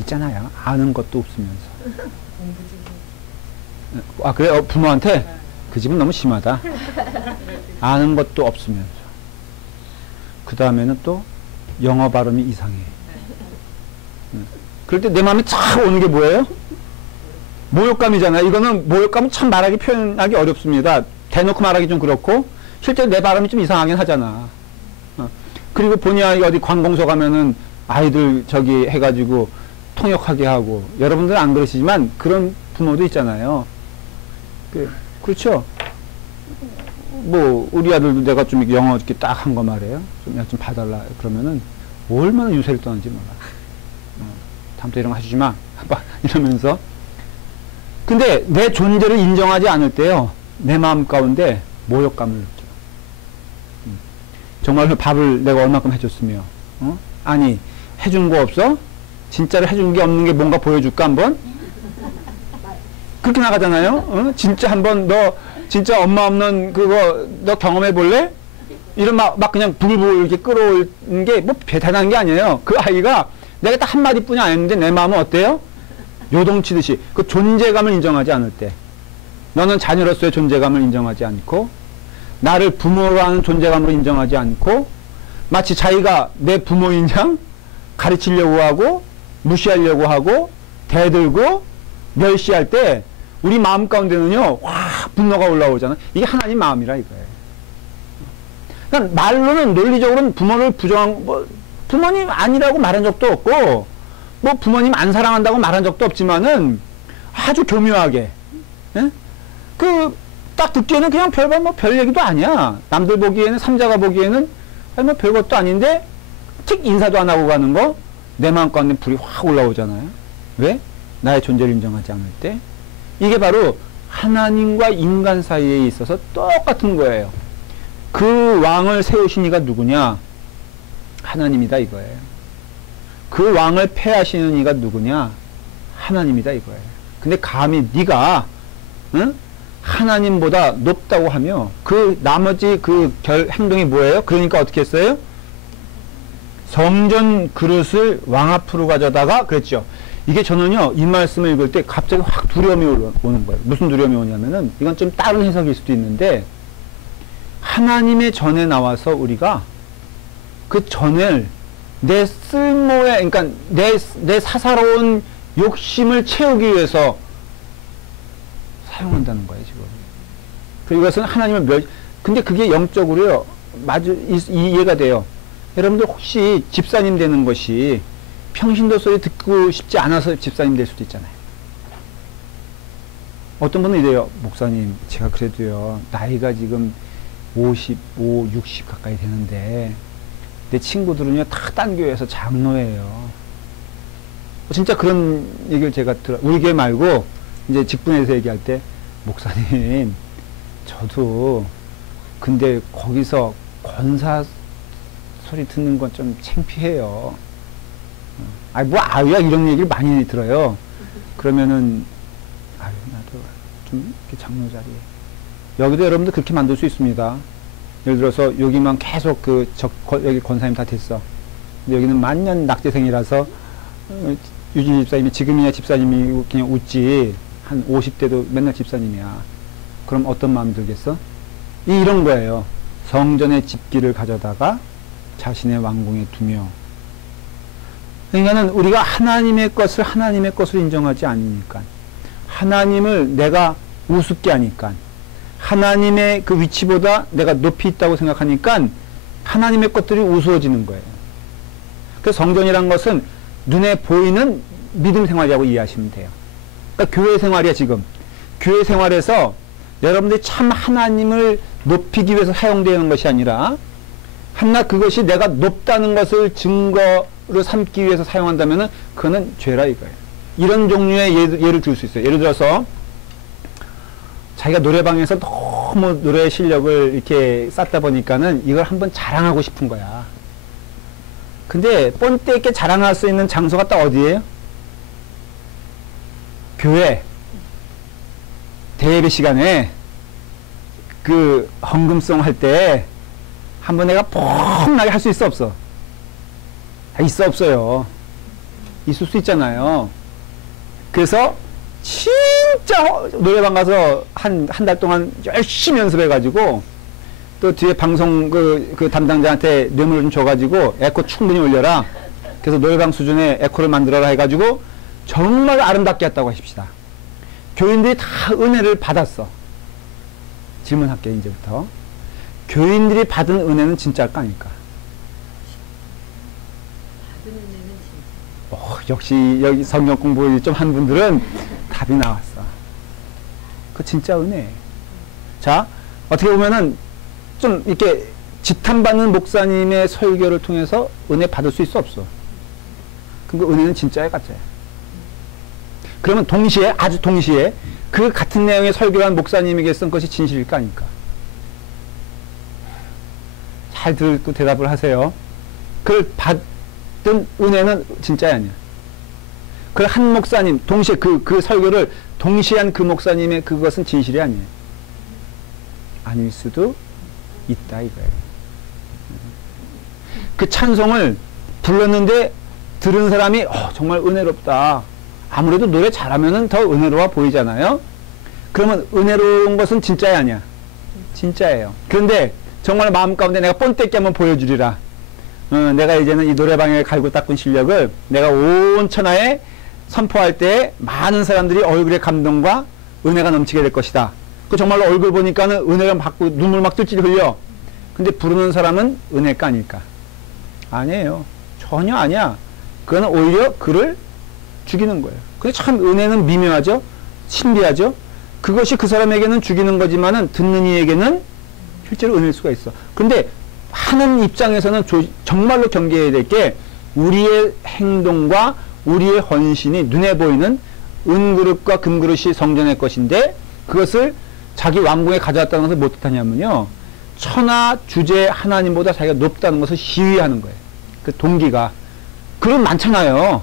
있잖아요. 아는 것도 없으면서. 아, 그래? 부모한테? 그 집은 너무 심하다. 아는 것도 없으면서. 그 다음에는 또 영어 발음이 이상해. 그럴 때 내 마음에 착 오는 게 뭐예요? 모욕감이잖아요. 이거는 모욕감은 참 표현하기 어렵습니다. 대놓고 말하기 좀 그렇고, 실제로 내 발음이 좀 이상하긴 하잖아. 그리고 본의 아니게 어디 관공서 가면은 아이들 저기 해가지고 통역하게 하고, 여러분들은 안 그러시지만 그런 부모도 있잖아요. 그렇죠? 뭐, 우리 아들도 내가 좀 영어 이렇게 딱 한 거 말이에요. 좀 봐달라. 그러면은 얼마나 유세를 떠는지 몰라. 다음부터 이런 거 하지 마. 이러면서. 근데 내 존재를 인정하지 않을 때요, 내 마음 가운데 모욕감을 느껴. 정말로 밥을 내가 얼마큼 해줬으며, 아니, 해준 거 없어? 진짜로 해준 게 없는 게 뭔가 보여줄까, 한번? 그렇게 나가잖아요? 진짜 한번 진짜 엄마 없는 그거, 너 경험해 볼래? 이런 막 그냥 부글부글 이렇게 끌어오는 게 뭐 대단한 게 아니에요. 그 아이가 내가 딱 한마디뿐이 안 했는데 내 마음은 어때요? 요동치듯이. 그 존재감을 인정하지 않을 때. 너는 자녀로서의 존재감을 인정하지 않고, 나를 부모라는 존재감으로 인정하지 않고 마치 자기가 내 부모인 양 가르치려고 하고 무시하려고 하고 대들고 멸시할 때 우리 마음 가운데는요, 와, 분노가 올라오잖아. 이게 하나님 마음이라 이거예요. 그러니까 말로는 논리적으로는 부모를 부정한, 뭐, 부모님 아니라고 말한 적도 없고, 뭐, 부모님 안 사랑한다고 말한 적도 없지만은 아주 교묘하게, 예? 딱 듣기에는 그냥 별 얘기도 아니야. 남들 보기에는, 삼자가 보기에는, 아니, 뭐 별것도 아닌데, 틱 인사도 안 하고 가는 거, 내 마음 가운데 불이 확 올라오잖아요. 왜? 나의 존재를 인정하지 않을 때. 이게 바로 하나님과 인간 사이에 있어서 똑같은 거예요. 그 왕을 세우신 이가 누구냐? 하나님이다 이거예요. 그 왕을 폐하시는 이가 누구냐? 하나님이다 이거예요. 근데 감히 네가 응? 하나님보다 높다고 하며 그 나머지 그 행동이 뭐예요? 그러니까 어떻게 했어요? 성전 그릇을 왕 앞으로 가져다가 그랬죠. 이게 저는요, 이 말씀을 읽을 때 갑자기 확 두려움이 오는 거예요. 무슨 두려움이 오냐면은, 이건 좀 다른 해석일 수도 있는데, 하나님의 전에 나와서 우리가 그 전을 내 쓸모에, 그러니까 내 사사로운 욕심을 채우기 위해서 사용한다는 거예요, 지금. 그리고 이것은 하나님을 근데 그게 영적으로요, 이해가 돼요. 여러분들 혹시 집사님 되는 것이 평신도 소리 듣고 싶지 않아서 집사님 될 수도 있잖아요. 어떤 분은 이래요. 목사님, 제가 그래도요, 나이가 지금 55, 60 가까이 되는데, 내 친구들은요, 다 딴 교회에서 장로예요. 진짜 그런 얘기를 제가 우리 교회 말고, 이제 직분에서 얘기할 때, 목사님, 저도, 근데 거기서 권사 소리 듣는 건 좀 창피해요. 아니, 뭐, 아유야, 이런 얘기를 많이 들어요. 그러면은, 아유, 나도 좀, 이렇게 장로 자리에. 여기도 여러분들 그렇게 만들 수 있습니다. 예를 들어서, 여기만 계속 여기 권사님 다 됐어. 근데 여기는 만년 낙제생이라서, 유진 집사님이, 지금이야 집사님이 그냥 웃지. 한 50대도 맨날 집사님이야. 그럼 어떤 마음 들겠어? 이런 거예요. 성전의 집기를 가져다가 자신의 왕궁에 두며, 그러니까는 우리가 하나님의 것을 인정하지 않으니까, 하나님을 내가 우습게 하니까, 하나님의 그 위치보다 내가 높이 있다고 생각하니까 하나님의 것들이 우스워지는 거예요. 그래서 성전이란 것은 눈에 보이는 믿음 생활이라고 이해하시면 돼요. 그러니까 교회 생활이야 지금. 교회 생활에서 여러분들이 참 하나님을 높이기 위해서 사용되는 것이 아니라 한낱 그것이 내가 높다는 것을 증거로 삼기 위해서 사용한다면은 그거는 죄라 이거예요. 이런 종류의 예를 들 수 있어요. 예를 들어서 자기가 노래방에서 너무 노래 실력을 이렇게 쌓다 보니까는 이걸 한번 자랑하고 싶은 거야. 근데 뻔때 있게 자랑할 수 있는 장소가 딱 어디예요? 교회. 대예배 시간에 그 헌금송 할 때 한번 내가 폭나게 할 수 있어 없어? 있어 없어요? 있을 수 있잖아요. 그래서 진짜 노래방 가서 한 달 동안 열심히 연습해가지고 또 뒤에 방송 그 담당자한테 뇌물을 좀 줘가지고 에코 충분히 올려라. 그래서 노래방 수준의 에코를 만들어라 해가지고 정말 아름답게 했다고 하십시다. 교인들이 다 은혜를 받았어. 질문할게요, 이제부터. 교인들이 받은 은혜는 진짜일까 아닐까? 받은 은혜는 진짜. 역시 여기 성경 공부 좀 한 분들은 답이 나왔어. 그 진짜 은혜. 자, 어떻게 보면은 좀 이렇게 지탄받는 목사님의 설교를 통해서 은혜 받을 수 있어 없어? 그 은혜는 진짜야 가짜야? 그러면 동시에 아주 동시에 그 같은 내용의 설교를 한 목사님에게 쓴 것이 진실일까 아닐까? 잘 듣고 대답을 하세요. 그걸 받은 은혜는 진짜야 아니야? 그 한 목사님 동시에 그 설교를 동시에 한 그 목사님의 그것은 진실이 아니에요. 아닐 수도 있다 이거예요. 그 찬송을 불렀는데 들은 사람이 정말 은혜롭다. 아무래도 노래 잘하면은 더 은혜로워 보이잖아요. 그러면 은혜로운 것은 진짜야 아니야? 진짜예요. 그런데 정말 마음 가운데 내가 본때끼 한번 보여주리라. 내가 이제는 이 노래방에 갈고 닦은 실력을 내가 온 천하에 선포할 때 많은 사람들이 얼굴에 감동과 은혜가 넘치게 될 것이다. 그 정말로 얼굴 보니까는 은혜가 받고 눈물 막 뜰찔 흘려. 근데 부르는 사람은 은혜가 아닐까? 아니에요. 전혀 아니야. 그거는 오히려 그를 죽이는 거예요. 근데 참 은혜는 미묘하죠? 신비하죠? 그것이 그 사람에게는 죽이는 거지만은 듣는 이에게는 실제로 은혜일 수가 있어. 근데 하는 입장에서는 정말로 경계해야 될 게 우리의 행동과 우리의 헌신이 눈에 보이는 은그릇과 금그릇이 성전의 것인데 그것을 자기 왕궁에 가져왔다는 것을 못 뜻하냐면요. 천하 주제 하나님보다 자기가 높다는 것을 시위하는 거예요. 그 동기가. 그릇 많잖아요.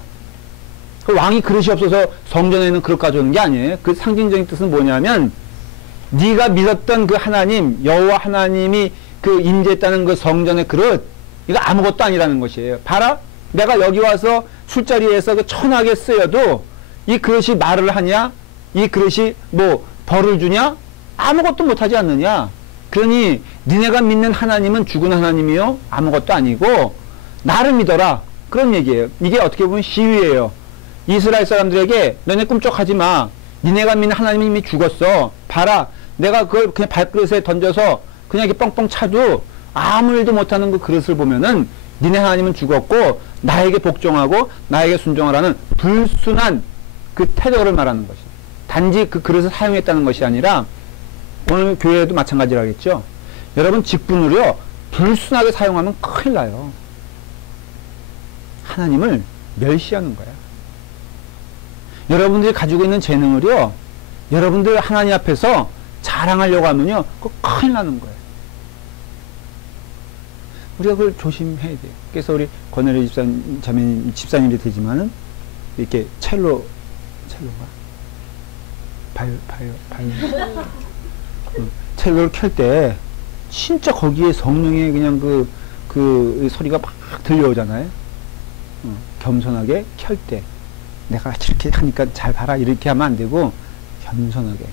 그 왕이 그릇이 없어서 성전에 있는 그릇 가져오는 게 아니에요. 그 상징적인 뜻은 뭐냐면 네가 믿었던 그 하나님, 여호와 하나님이 그 임재했다는 그 성전의 그릇, 이거 아무것도 아니라는 것이에요. 봐라, 내가 여기 와서 술자리에서 그 천하게 쓰여도 이 그릇이 말을 하냐? 이 그릇이 뭐 벌을 주냐? 아무것도 못하지 않느냐? 그러니 니네가 믿는 하나님은 죽은 하나님이요? 아무것도 아니고 나를 믿어라. 그런 얘기예요. 이게 어떻게 보면 시위예요. 이스라엘 사람들에게 너네 꿈쩍하지 마. 니네가 믿는 하나님이 이미 죽었어. 봐라. 내가 그걸 그냥 밥그릇에 던져서 그냥 이렇게 뻥뻥 차도 아무 일도 못하는 그 그릇을 보면은 니네 하나님은 죽었고 나에게 복종하고 나에게 순종하라는 불순한 그 태도를 말하는 것이. 단지 그 그릇을 사용했다는 것이 아니라 오늘 교회에도 마찬가지라겠죠. 여러분 직분으로요. 불순하게 사용하면 큰일 나요. 하나님을 멸시하는 거야. 여러분들이 가지고 있는 재능을요. 여러분들 하나님 앞에서 자랑하려고 하면요. 그거 큰일 나는 거예요. 우리가 그걸 조심해야 돼요. 그래서 우리 권혜리 집사님이 되지만은 이렇게 첼로가 첼로를 켤 때 진짜 거기에 성령의 그냥 그 소리가 막 들려오잖아요. 겸손하게 켤 때 내가 이렇게 하니까 잘 봐라 이렇게 하면 안 되고 겸손하게.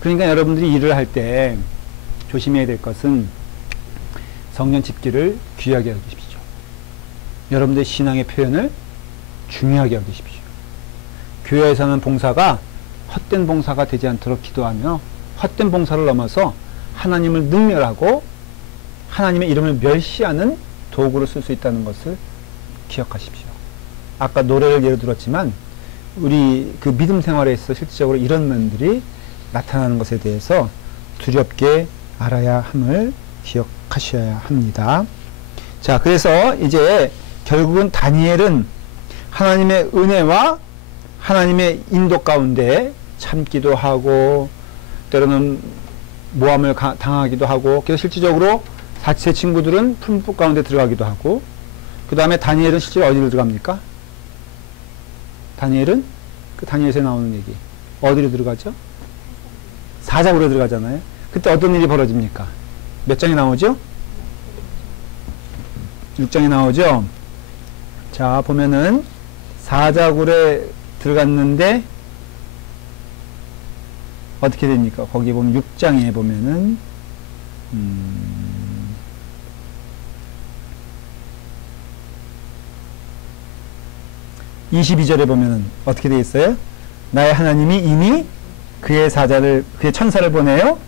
그러니까 여러분들이 일을 할 때 조심해야 될 것은 성령 집기를 귀하게 여기십시오. 여러분들의 신앙의 표현을 중요하게 여기십시오. 교회에서는 봉사가 헛된 봉사가 되지 않도록 기도하며 헛된 봉사를 넘어서 하나님을 능멸하고 하나님의 이름을 멸시하는 도구로 쓸 수 있다는 것을 기억하십시오. 아까 노래를 예로 들었지만 우리 그 믿음 생활에 있어 실질적으로 이런 면들이 나타나는 것에 대해서 두렵게 알아야 함을 기억하셔야 합니다. 자, 그래서 이제 결국은 다니엘은 하나님의 은혜와 하나님의 인도 가운데 참기도 하고 때로는 모함을 당하기도 하고 그래서 실질적으로 제 친구들은 풀무불 가운데 들어가기도 하고 그 다음에 다니엘은 실제로 어디로 들어갑니까? 다니엘은 그 다니엘에서 나오는 얘기 어디로 들어가죠? 사자굴에 들어가잖아요. 그때 어떤 일이 벌어집니까? 몇 장이 나오죠? 6장이 나오죠? 자, 보면은 사자굴에 들어갔는데 어떻게 됩니까? 거기 보면 6장에 보면은 22절에 보면은 어떻게 되어 있어요? 나의 하나님이 이미 그의 천사를 보내요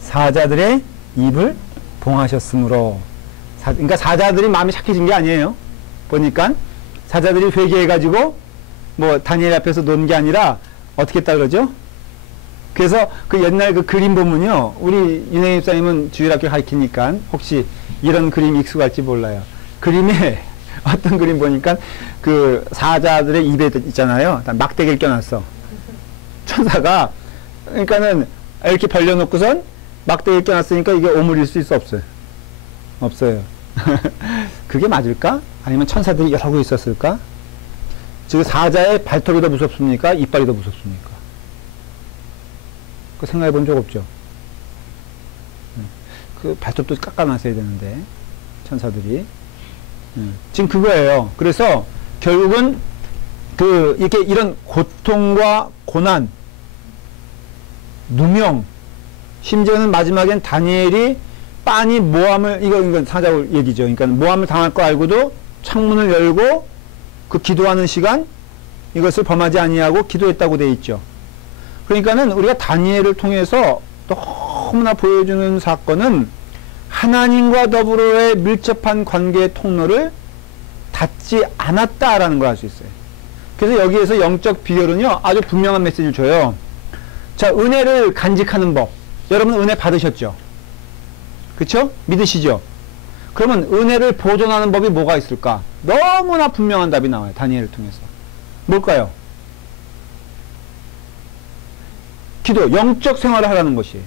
사자들의 입을 봉하셨으므로. 그러니까 사자들이 마음이 착해진 게 아니에요. 보니까 사자들이 회개해가지고 뭐 다니엘 앞에서 논 게 아니라 어떻게 했다 그러죠? 그래서 그 옛날 그 그림 보면요. 우리 윤혜 집사님은 주일학교 가르치니까 혹시 이런 그림 익숙할지 몰라요. 그림에 어떤 그림 보니까 그 사자들의 입에 있잖아요. 막대기를 껴놨어. 천사가 그러니까는 이렇게 벌려놓고선 막대기를 껴놨으니까 이게 오물일 수 있어 없어요? 없어요. 그게 맞을까? 아니면 천사들이 여러 개 있었을까? 즉 사자의 발톱이 더 무섭습니까? 이빨이 더 무섭습니까? 그 생각해 본 적 없죠? 그 발톱도 깎아놨어야 되는데 천사들이 지금 그거예요. 그래서 결국은 이렇게 이런 고통과 고난, 누명, 심지어는 마지막엔 다니엘이 빤히 모함을, 이건 사자울 얘기죠. 그러니까 모함을 당할 거 알고도 창문을 열고 그 기도하는 시간, 이것을 범하지 아니하고 기도했다고 되어 있죠. 그러니까는 우리가 다니엘을 통해서 너무나 보여주는 사건은 하나님과 더불어의 밀접한 관계의 통로를 닫지 않았다라는 걸 알 수 있어요. 그래서 여기에서 영적 비결은요, 아주 분명한 메시지를 줘요. 자, 은혜를 간직하는 법. 여러분 은혜 받으셨죠? 그쵸? 믿으시죠? 그러면 은혜를 보존하는 법이 뭐가 있을까? 너무나 분명한 답이 나와요. 다니엘을 통해서. 뭘까요? 기도, 영적 생활을 하라는 것이에요.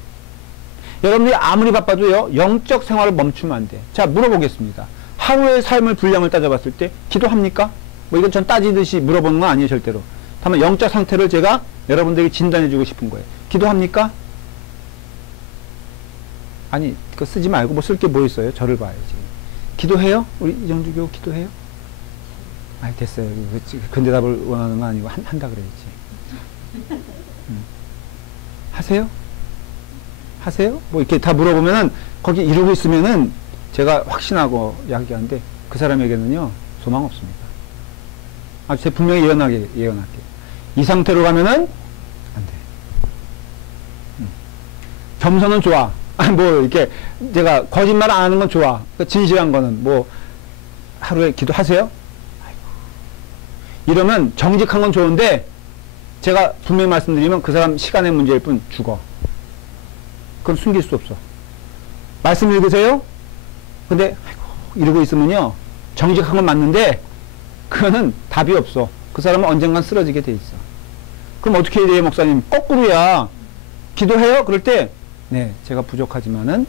여러분들이 아무리 바빠도요, 영적 생활을 멈추면 안 돼. 자, 물어보겠습니다. 하루의 삶을 분량을 따져봤을 때 기도합니까? 뭐 이건 전 따지듯이 물어보는 건 아니에요, 절대로. 다만 영적 상태를 제가 여러분들에게 진단해주고 싶은 거예요. 기도합니까? 아니, 그거 쓰지 말고 뭐 쓸 게 뭐 있어요? 저를 봐야지. 기도해요? 우리 이정주 교우 기도해요? 아니, 됐어요. 근대 답을 원하는 건 아니고 한다 그래야지. 하세요? 하세요? 뭐 이렇게 다 물어보면은 거기 이러고 있으면은 제가 확신하고 이야기하는데 그 사람에게는요, 소망 없습니다. 아주 제가 분명히 예언할게요. 이 상태로 가면은 안 돼. 겸손은 좋아. 뭐 이렇게 제가 거짓말 안 하는 건 좋아. 그러니까 진실한 거는 뭐 하루에 기도하세요? 아이고. 이러면 정직한 건 좋은데 제가 분명히 말씀드리면 그 사람 시간의 문제일 뿐 죽어. 그건 숨길 수 없어. 말씀 읽으세요? 근데 아이고, 이러고 있으면요, 정직한 건 맞는데 그거는 답이 없어. 그 사람은 언젠간 쓰러지게 돼 있어. 그럼 어떻게 해야 돼요, 목사님? 거꾸로야. 기도해요? 그럴 때 네, 제가 부족하지만은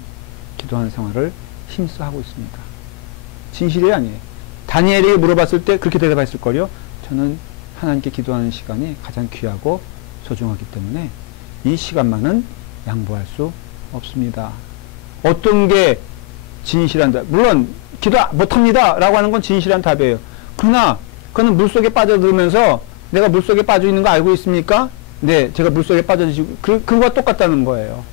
기도하는 생활을 힘써 하고 있습니다. 진실이 아니에요. 다니엘에게 물어봤을 때 그렇게 대답했을 거요. 저는 하나님께 기도하는 시간이 가장 귀하고 소중하기 때문에 이 시간만은 양보할 수 없습니다. 어떤 게 진실한 답? 물론 기도 못합니다 라고 하는 건 진실한 답이에요. 그러나 그는 물속에 빠져들면서 내가 물속에 빠져 있는 거 알고 있습니까? 네, 제가 물속에 빠져지고 그거와 똑같다는 거예요.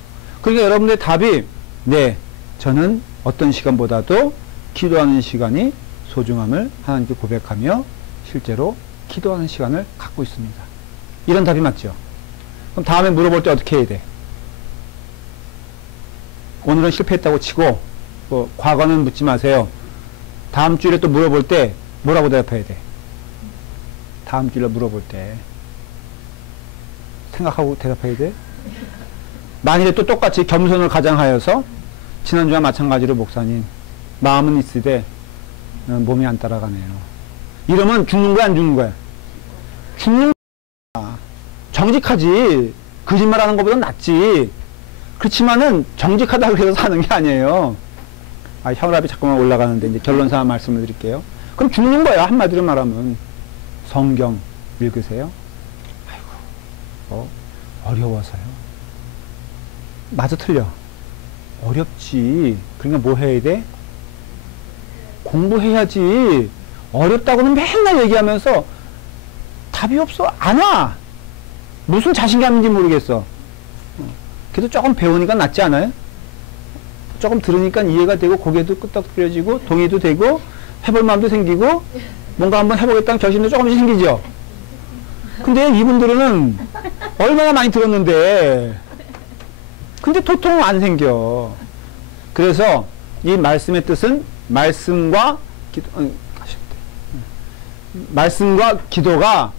그러니까 여러분들의 답이 네, 저는 어떤 시간보다도 기도하는 시간이 소중함을 하나님께 고백하며 실제로 기도하는 시간을 갖고 있습니다. 이런 답이 맞죠? 그럼 다음에 물어볼 때 어떻게 해야 돼? 오늘은 실패했다고 치고 뭐 과거는 묻지 마세요. 다음 주일에 또 물어볼 때 뭐라고 대답해야 돼? 다음 주일에 물어볼 때 생각하고 대답해야 돼? 만일에 또 똑같이 겸손을 가장하여서 지난주와 마찬가지로 목사님 마음은 있으되 몸이 안 따라가네요. 이러면 죽는 거야 안 죽는 거야? 죽는 거야. 정직하지. 거짓말하는 것보다 낫지. 그렇지만은 정직하다고 해서 사는 게 아니에요. 아, 혈압이 자꾸만 올라가는데 이제 결론상 말씀을 드릴게요. 그럼 죽는 거야, 한마디로 말하면. 성경 읽으세요? 아이고, 어려워서요. 맞아 틀려. 어렵지. 그러니까 뭐 해야 돼? 공부해야지. 어렵다고는 맨날 얘기하면서 답이 없어. 안 와. 무슨 자신감인지 모르겠어. 그래도 조금 배우니까 낫지 않아요? 조금 들으니까 이해가 되고 고개도 끄덕거려지고 동의도 되고 해볼 마음도 생기고 뭔가 한번 해보겠다는 결심도 조금씩 생기죠. 근데 이분들은 얼마나 많이 들었는데 근데 도통 안 생겨. 그래서 이 말씀의 뜻은 말씀과 말씀과 기도가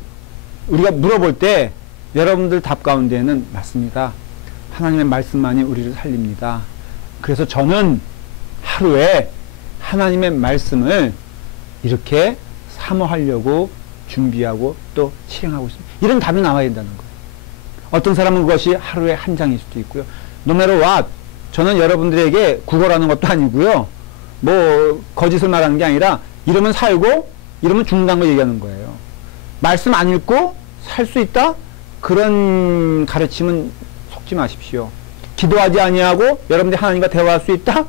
우리가 물어볼 때 여러분들 답 가운데는 맞습니다. 하나님의 말씀만이 우리를 살립니다. 그래서 저는 하루에 하나님의 말씀을 이렇게 사모하려고 준비하고 또 실행하고 있습니다. 이런 답이 나와야 된다는 거예요. 어떤 사람은 그것이 하루에 한 장일 수도 있고요. No matter what, 저는 여러분들에게 구걸하는 것도 아니고요. 뭐 거짓을 말하는 게 아니라 이러면 살고 이러면 죽는다는 거 얘기하는 거예요. 말씀 안 읽고 살 수 있다? 그런 가르침은 속지 마십시오. 기도하지 아니하고 여러분들이 하나님과 대화할 수 있다?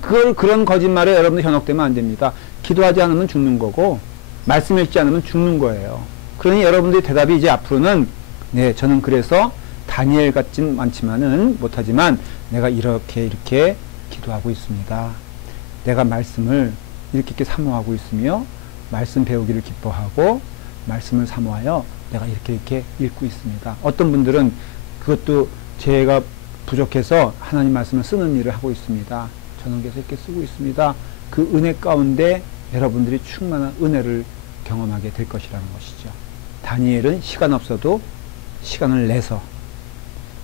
그런 거짓말에 여러분들 현혹되면 안 됩니다. 기도하지 않으면 죽는 거고 말씀 읽지 않으면 죽는 거예요. 그러니 여러분들의 대답이 이제 앞으로는 네, 저는 그래서 다니엘 같진 않지만은 못하지만 내가 이렇게 기도하고 있습니다. 내가 말씀을 이렇게 사모하고 있으며 말씀 배우기를 기뻐하고 말씀을 사모하여 내가 이렇게 읽고 있습니다. 어떤 분들은 그것도 제가 부족해서 하나님 말씀을 쓰는 일을 하고 있습니다. 저는 계속 이렇게 쓰고 있습니다. 그 은혜 가운데 여러분들이 충만한 은혜를 경험하게 될 것이라는 것이죠. 다니엘은 시간 없어도 시간을 내서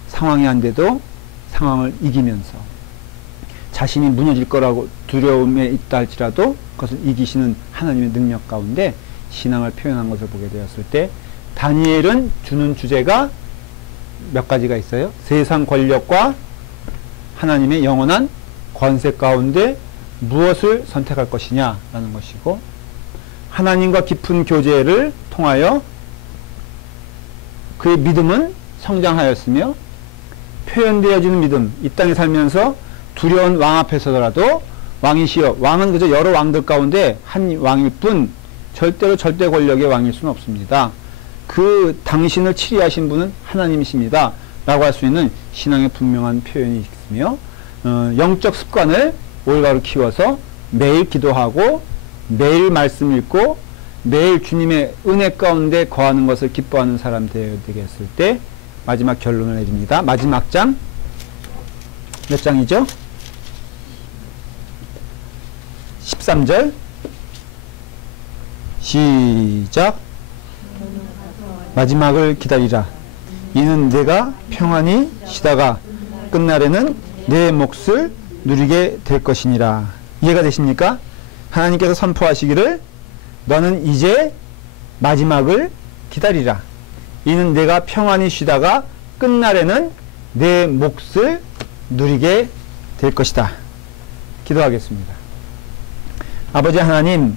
상황이 안 돼도 상황을 이기면서 자신이 무너질 거라고 두려움에 있다 할지라도 그것을 이기시는 하나님의 능력 가운데 신앙을 표현한 것을 보게 되었을 때 다니엘은 주는 주제가 몇 가지가 있어요. 세상 권력과 하나님의 영원한 권세 가운데 무엇을 선택할 것이냐라는 것이고 하나님과 깊은 교제를 통하여 그의 믿음은 성장하였으며 표현되어지는 믿음, 이 땅에 살면서 두려운 왕 앞에 서더라도 왕이시여, 왕은 그저 여러 왕들 가운데 한 왕일 뿐 절대로 절대 권력의 왕일 수는 없습니다. 그 당신을 치리하신 분은 하나님이십니다 라고 할 수 있는 신앙의 분명한 표현이 있으며 영적 습관을 올바로 키워서 매일 기도하고 매일 말씀 읽고 매일 주님의 은혜 가운데 거하는 것을 기뻐하는 사람 되겠을 때 마지막 결론을 내립니다. 마지막 장 몇 장이죠? 13절 시작. 마지막을 기다리라. 이는 내가 평안히 쉬다가 끝날에는 내 몫을 누리게 될 것이니라. 이해가 되십니까? 하나님께서 선포하시기를 너는 이제 마지막을 기다리라. 이는 내가 평안히 쉬다가 끝날에는 내 몫을 누리게 될 것이다. 기도하겠습니다. 아버지 하나님,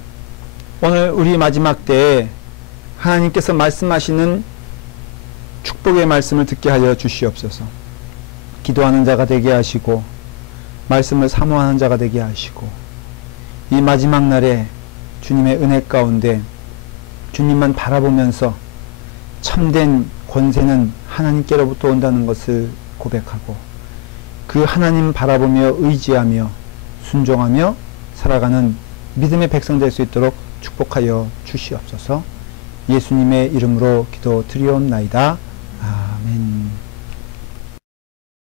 오늘 우리 마지막 때에 하나님께서 말씀하시는 축복의 말씀을 듣게 하여 주시옵소서. 기도하는 자가 되게 하시고 말씀을 사모하는 자가 되게 하시고 이 마지막 날에 주님의 은혜 가운데 주님만 바라보면서 참된 권세는 하나님께로부터 온다는 것을 고백하고 그 하나님 바라보며 의지하며 순종하며 살아가는 믿음의 백성 될 수 있도록 축복하여 주시옵소서. 예수님의 이름으로 기도 드리옵나이다.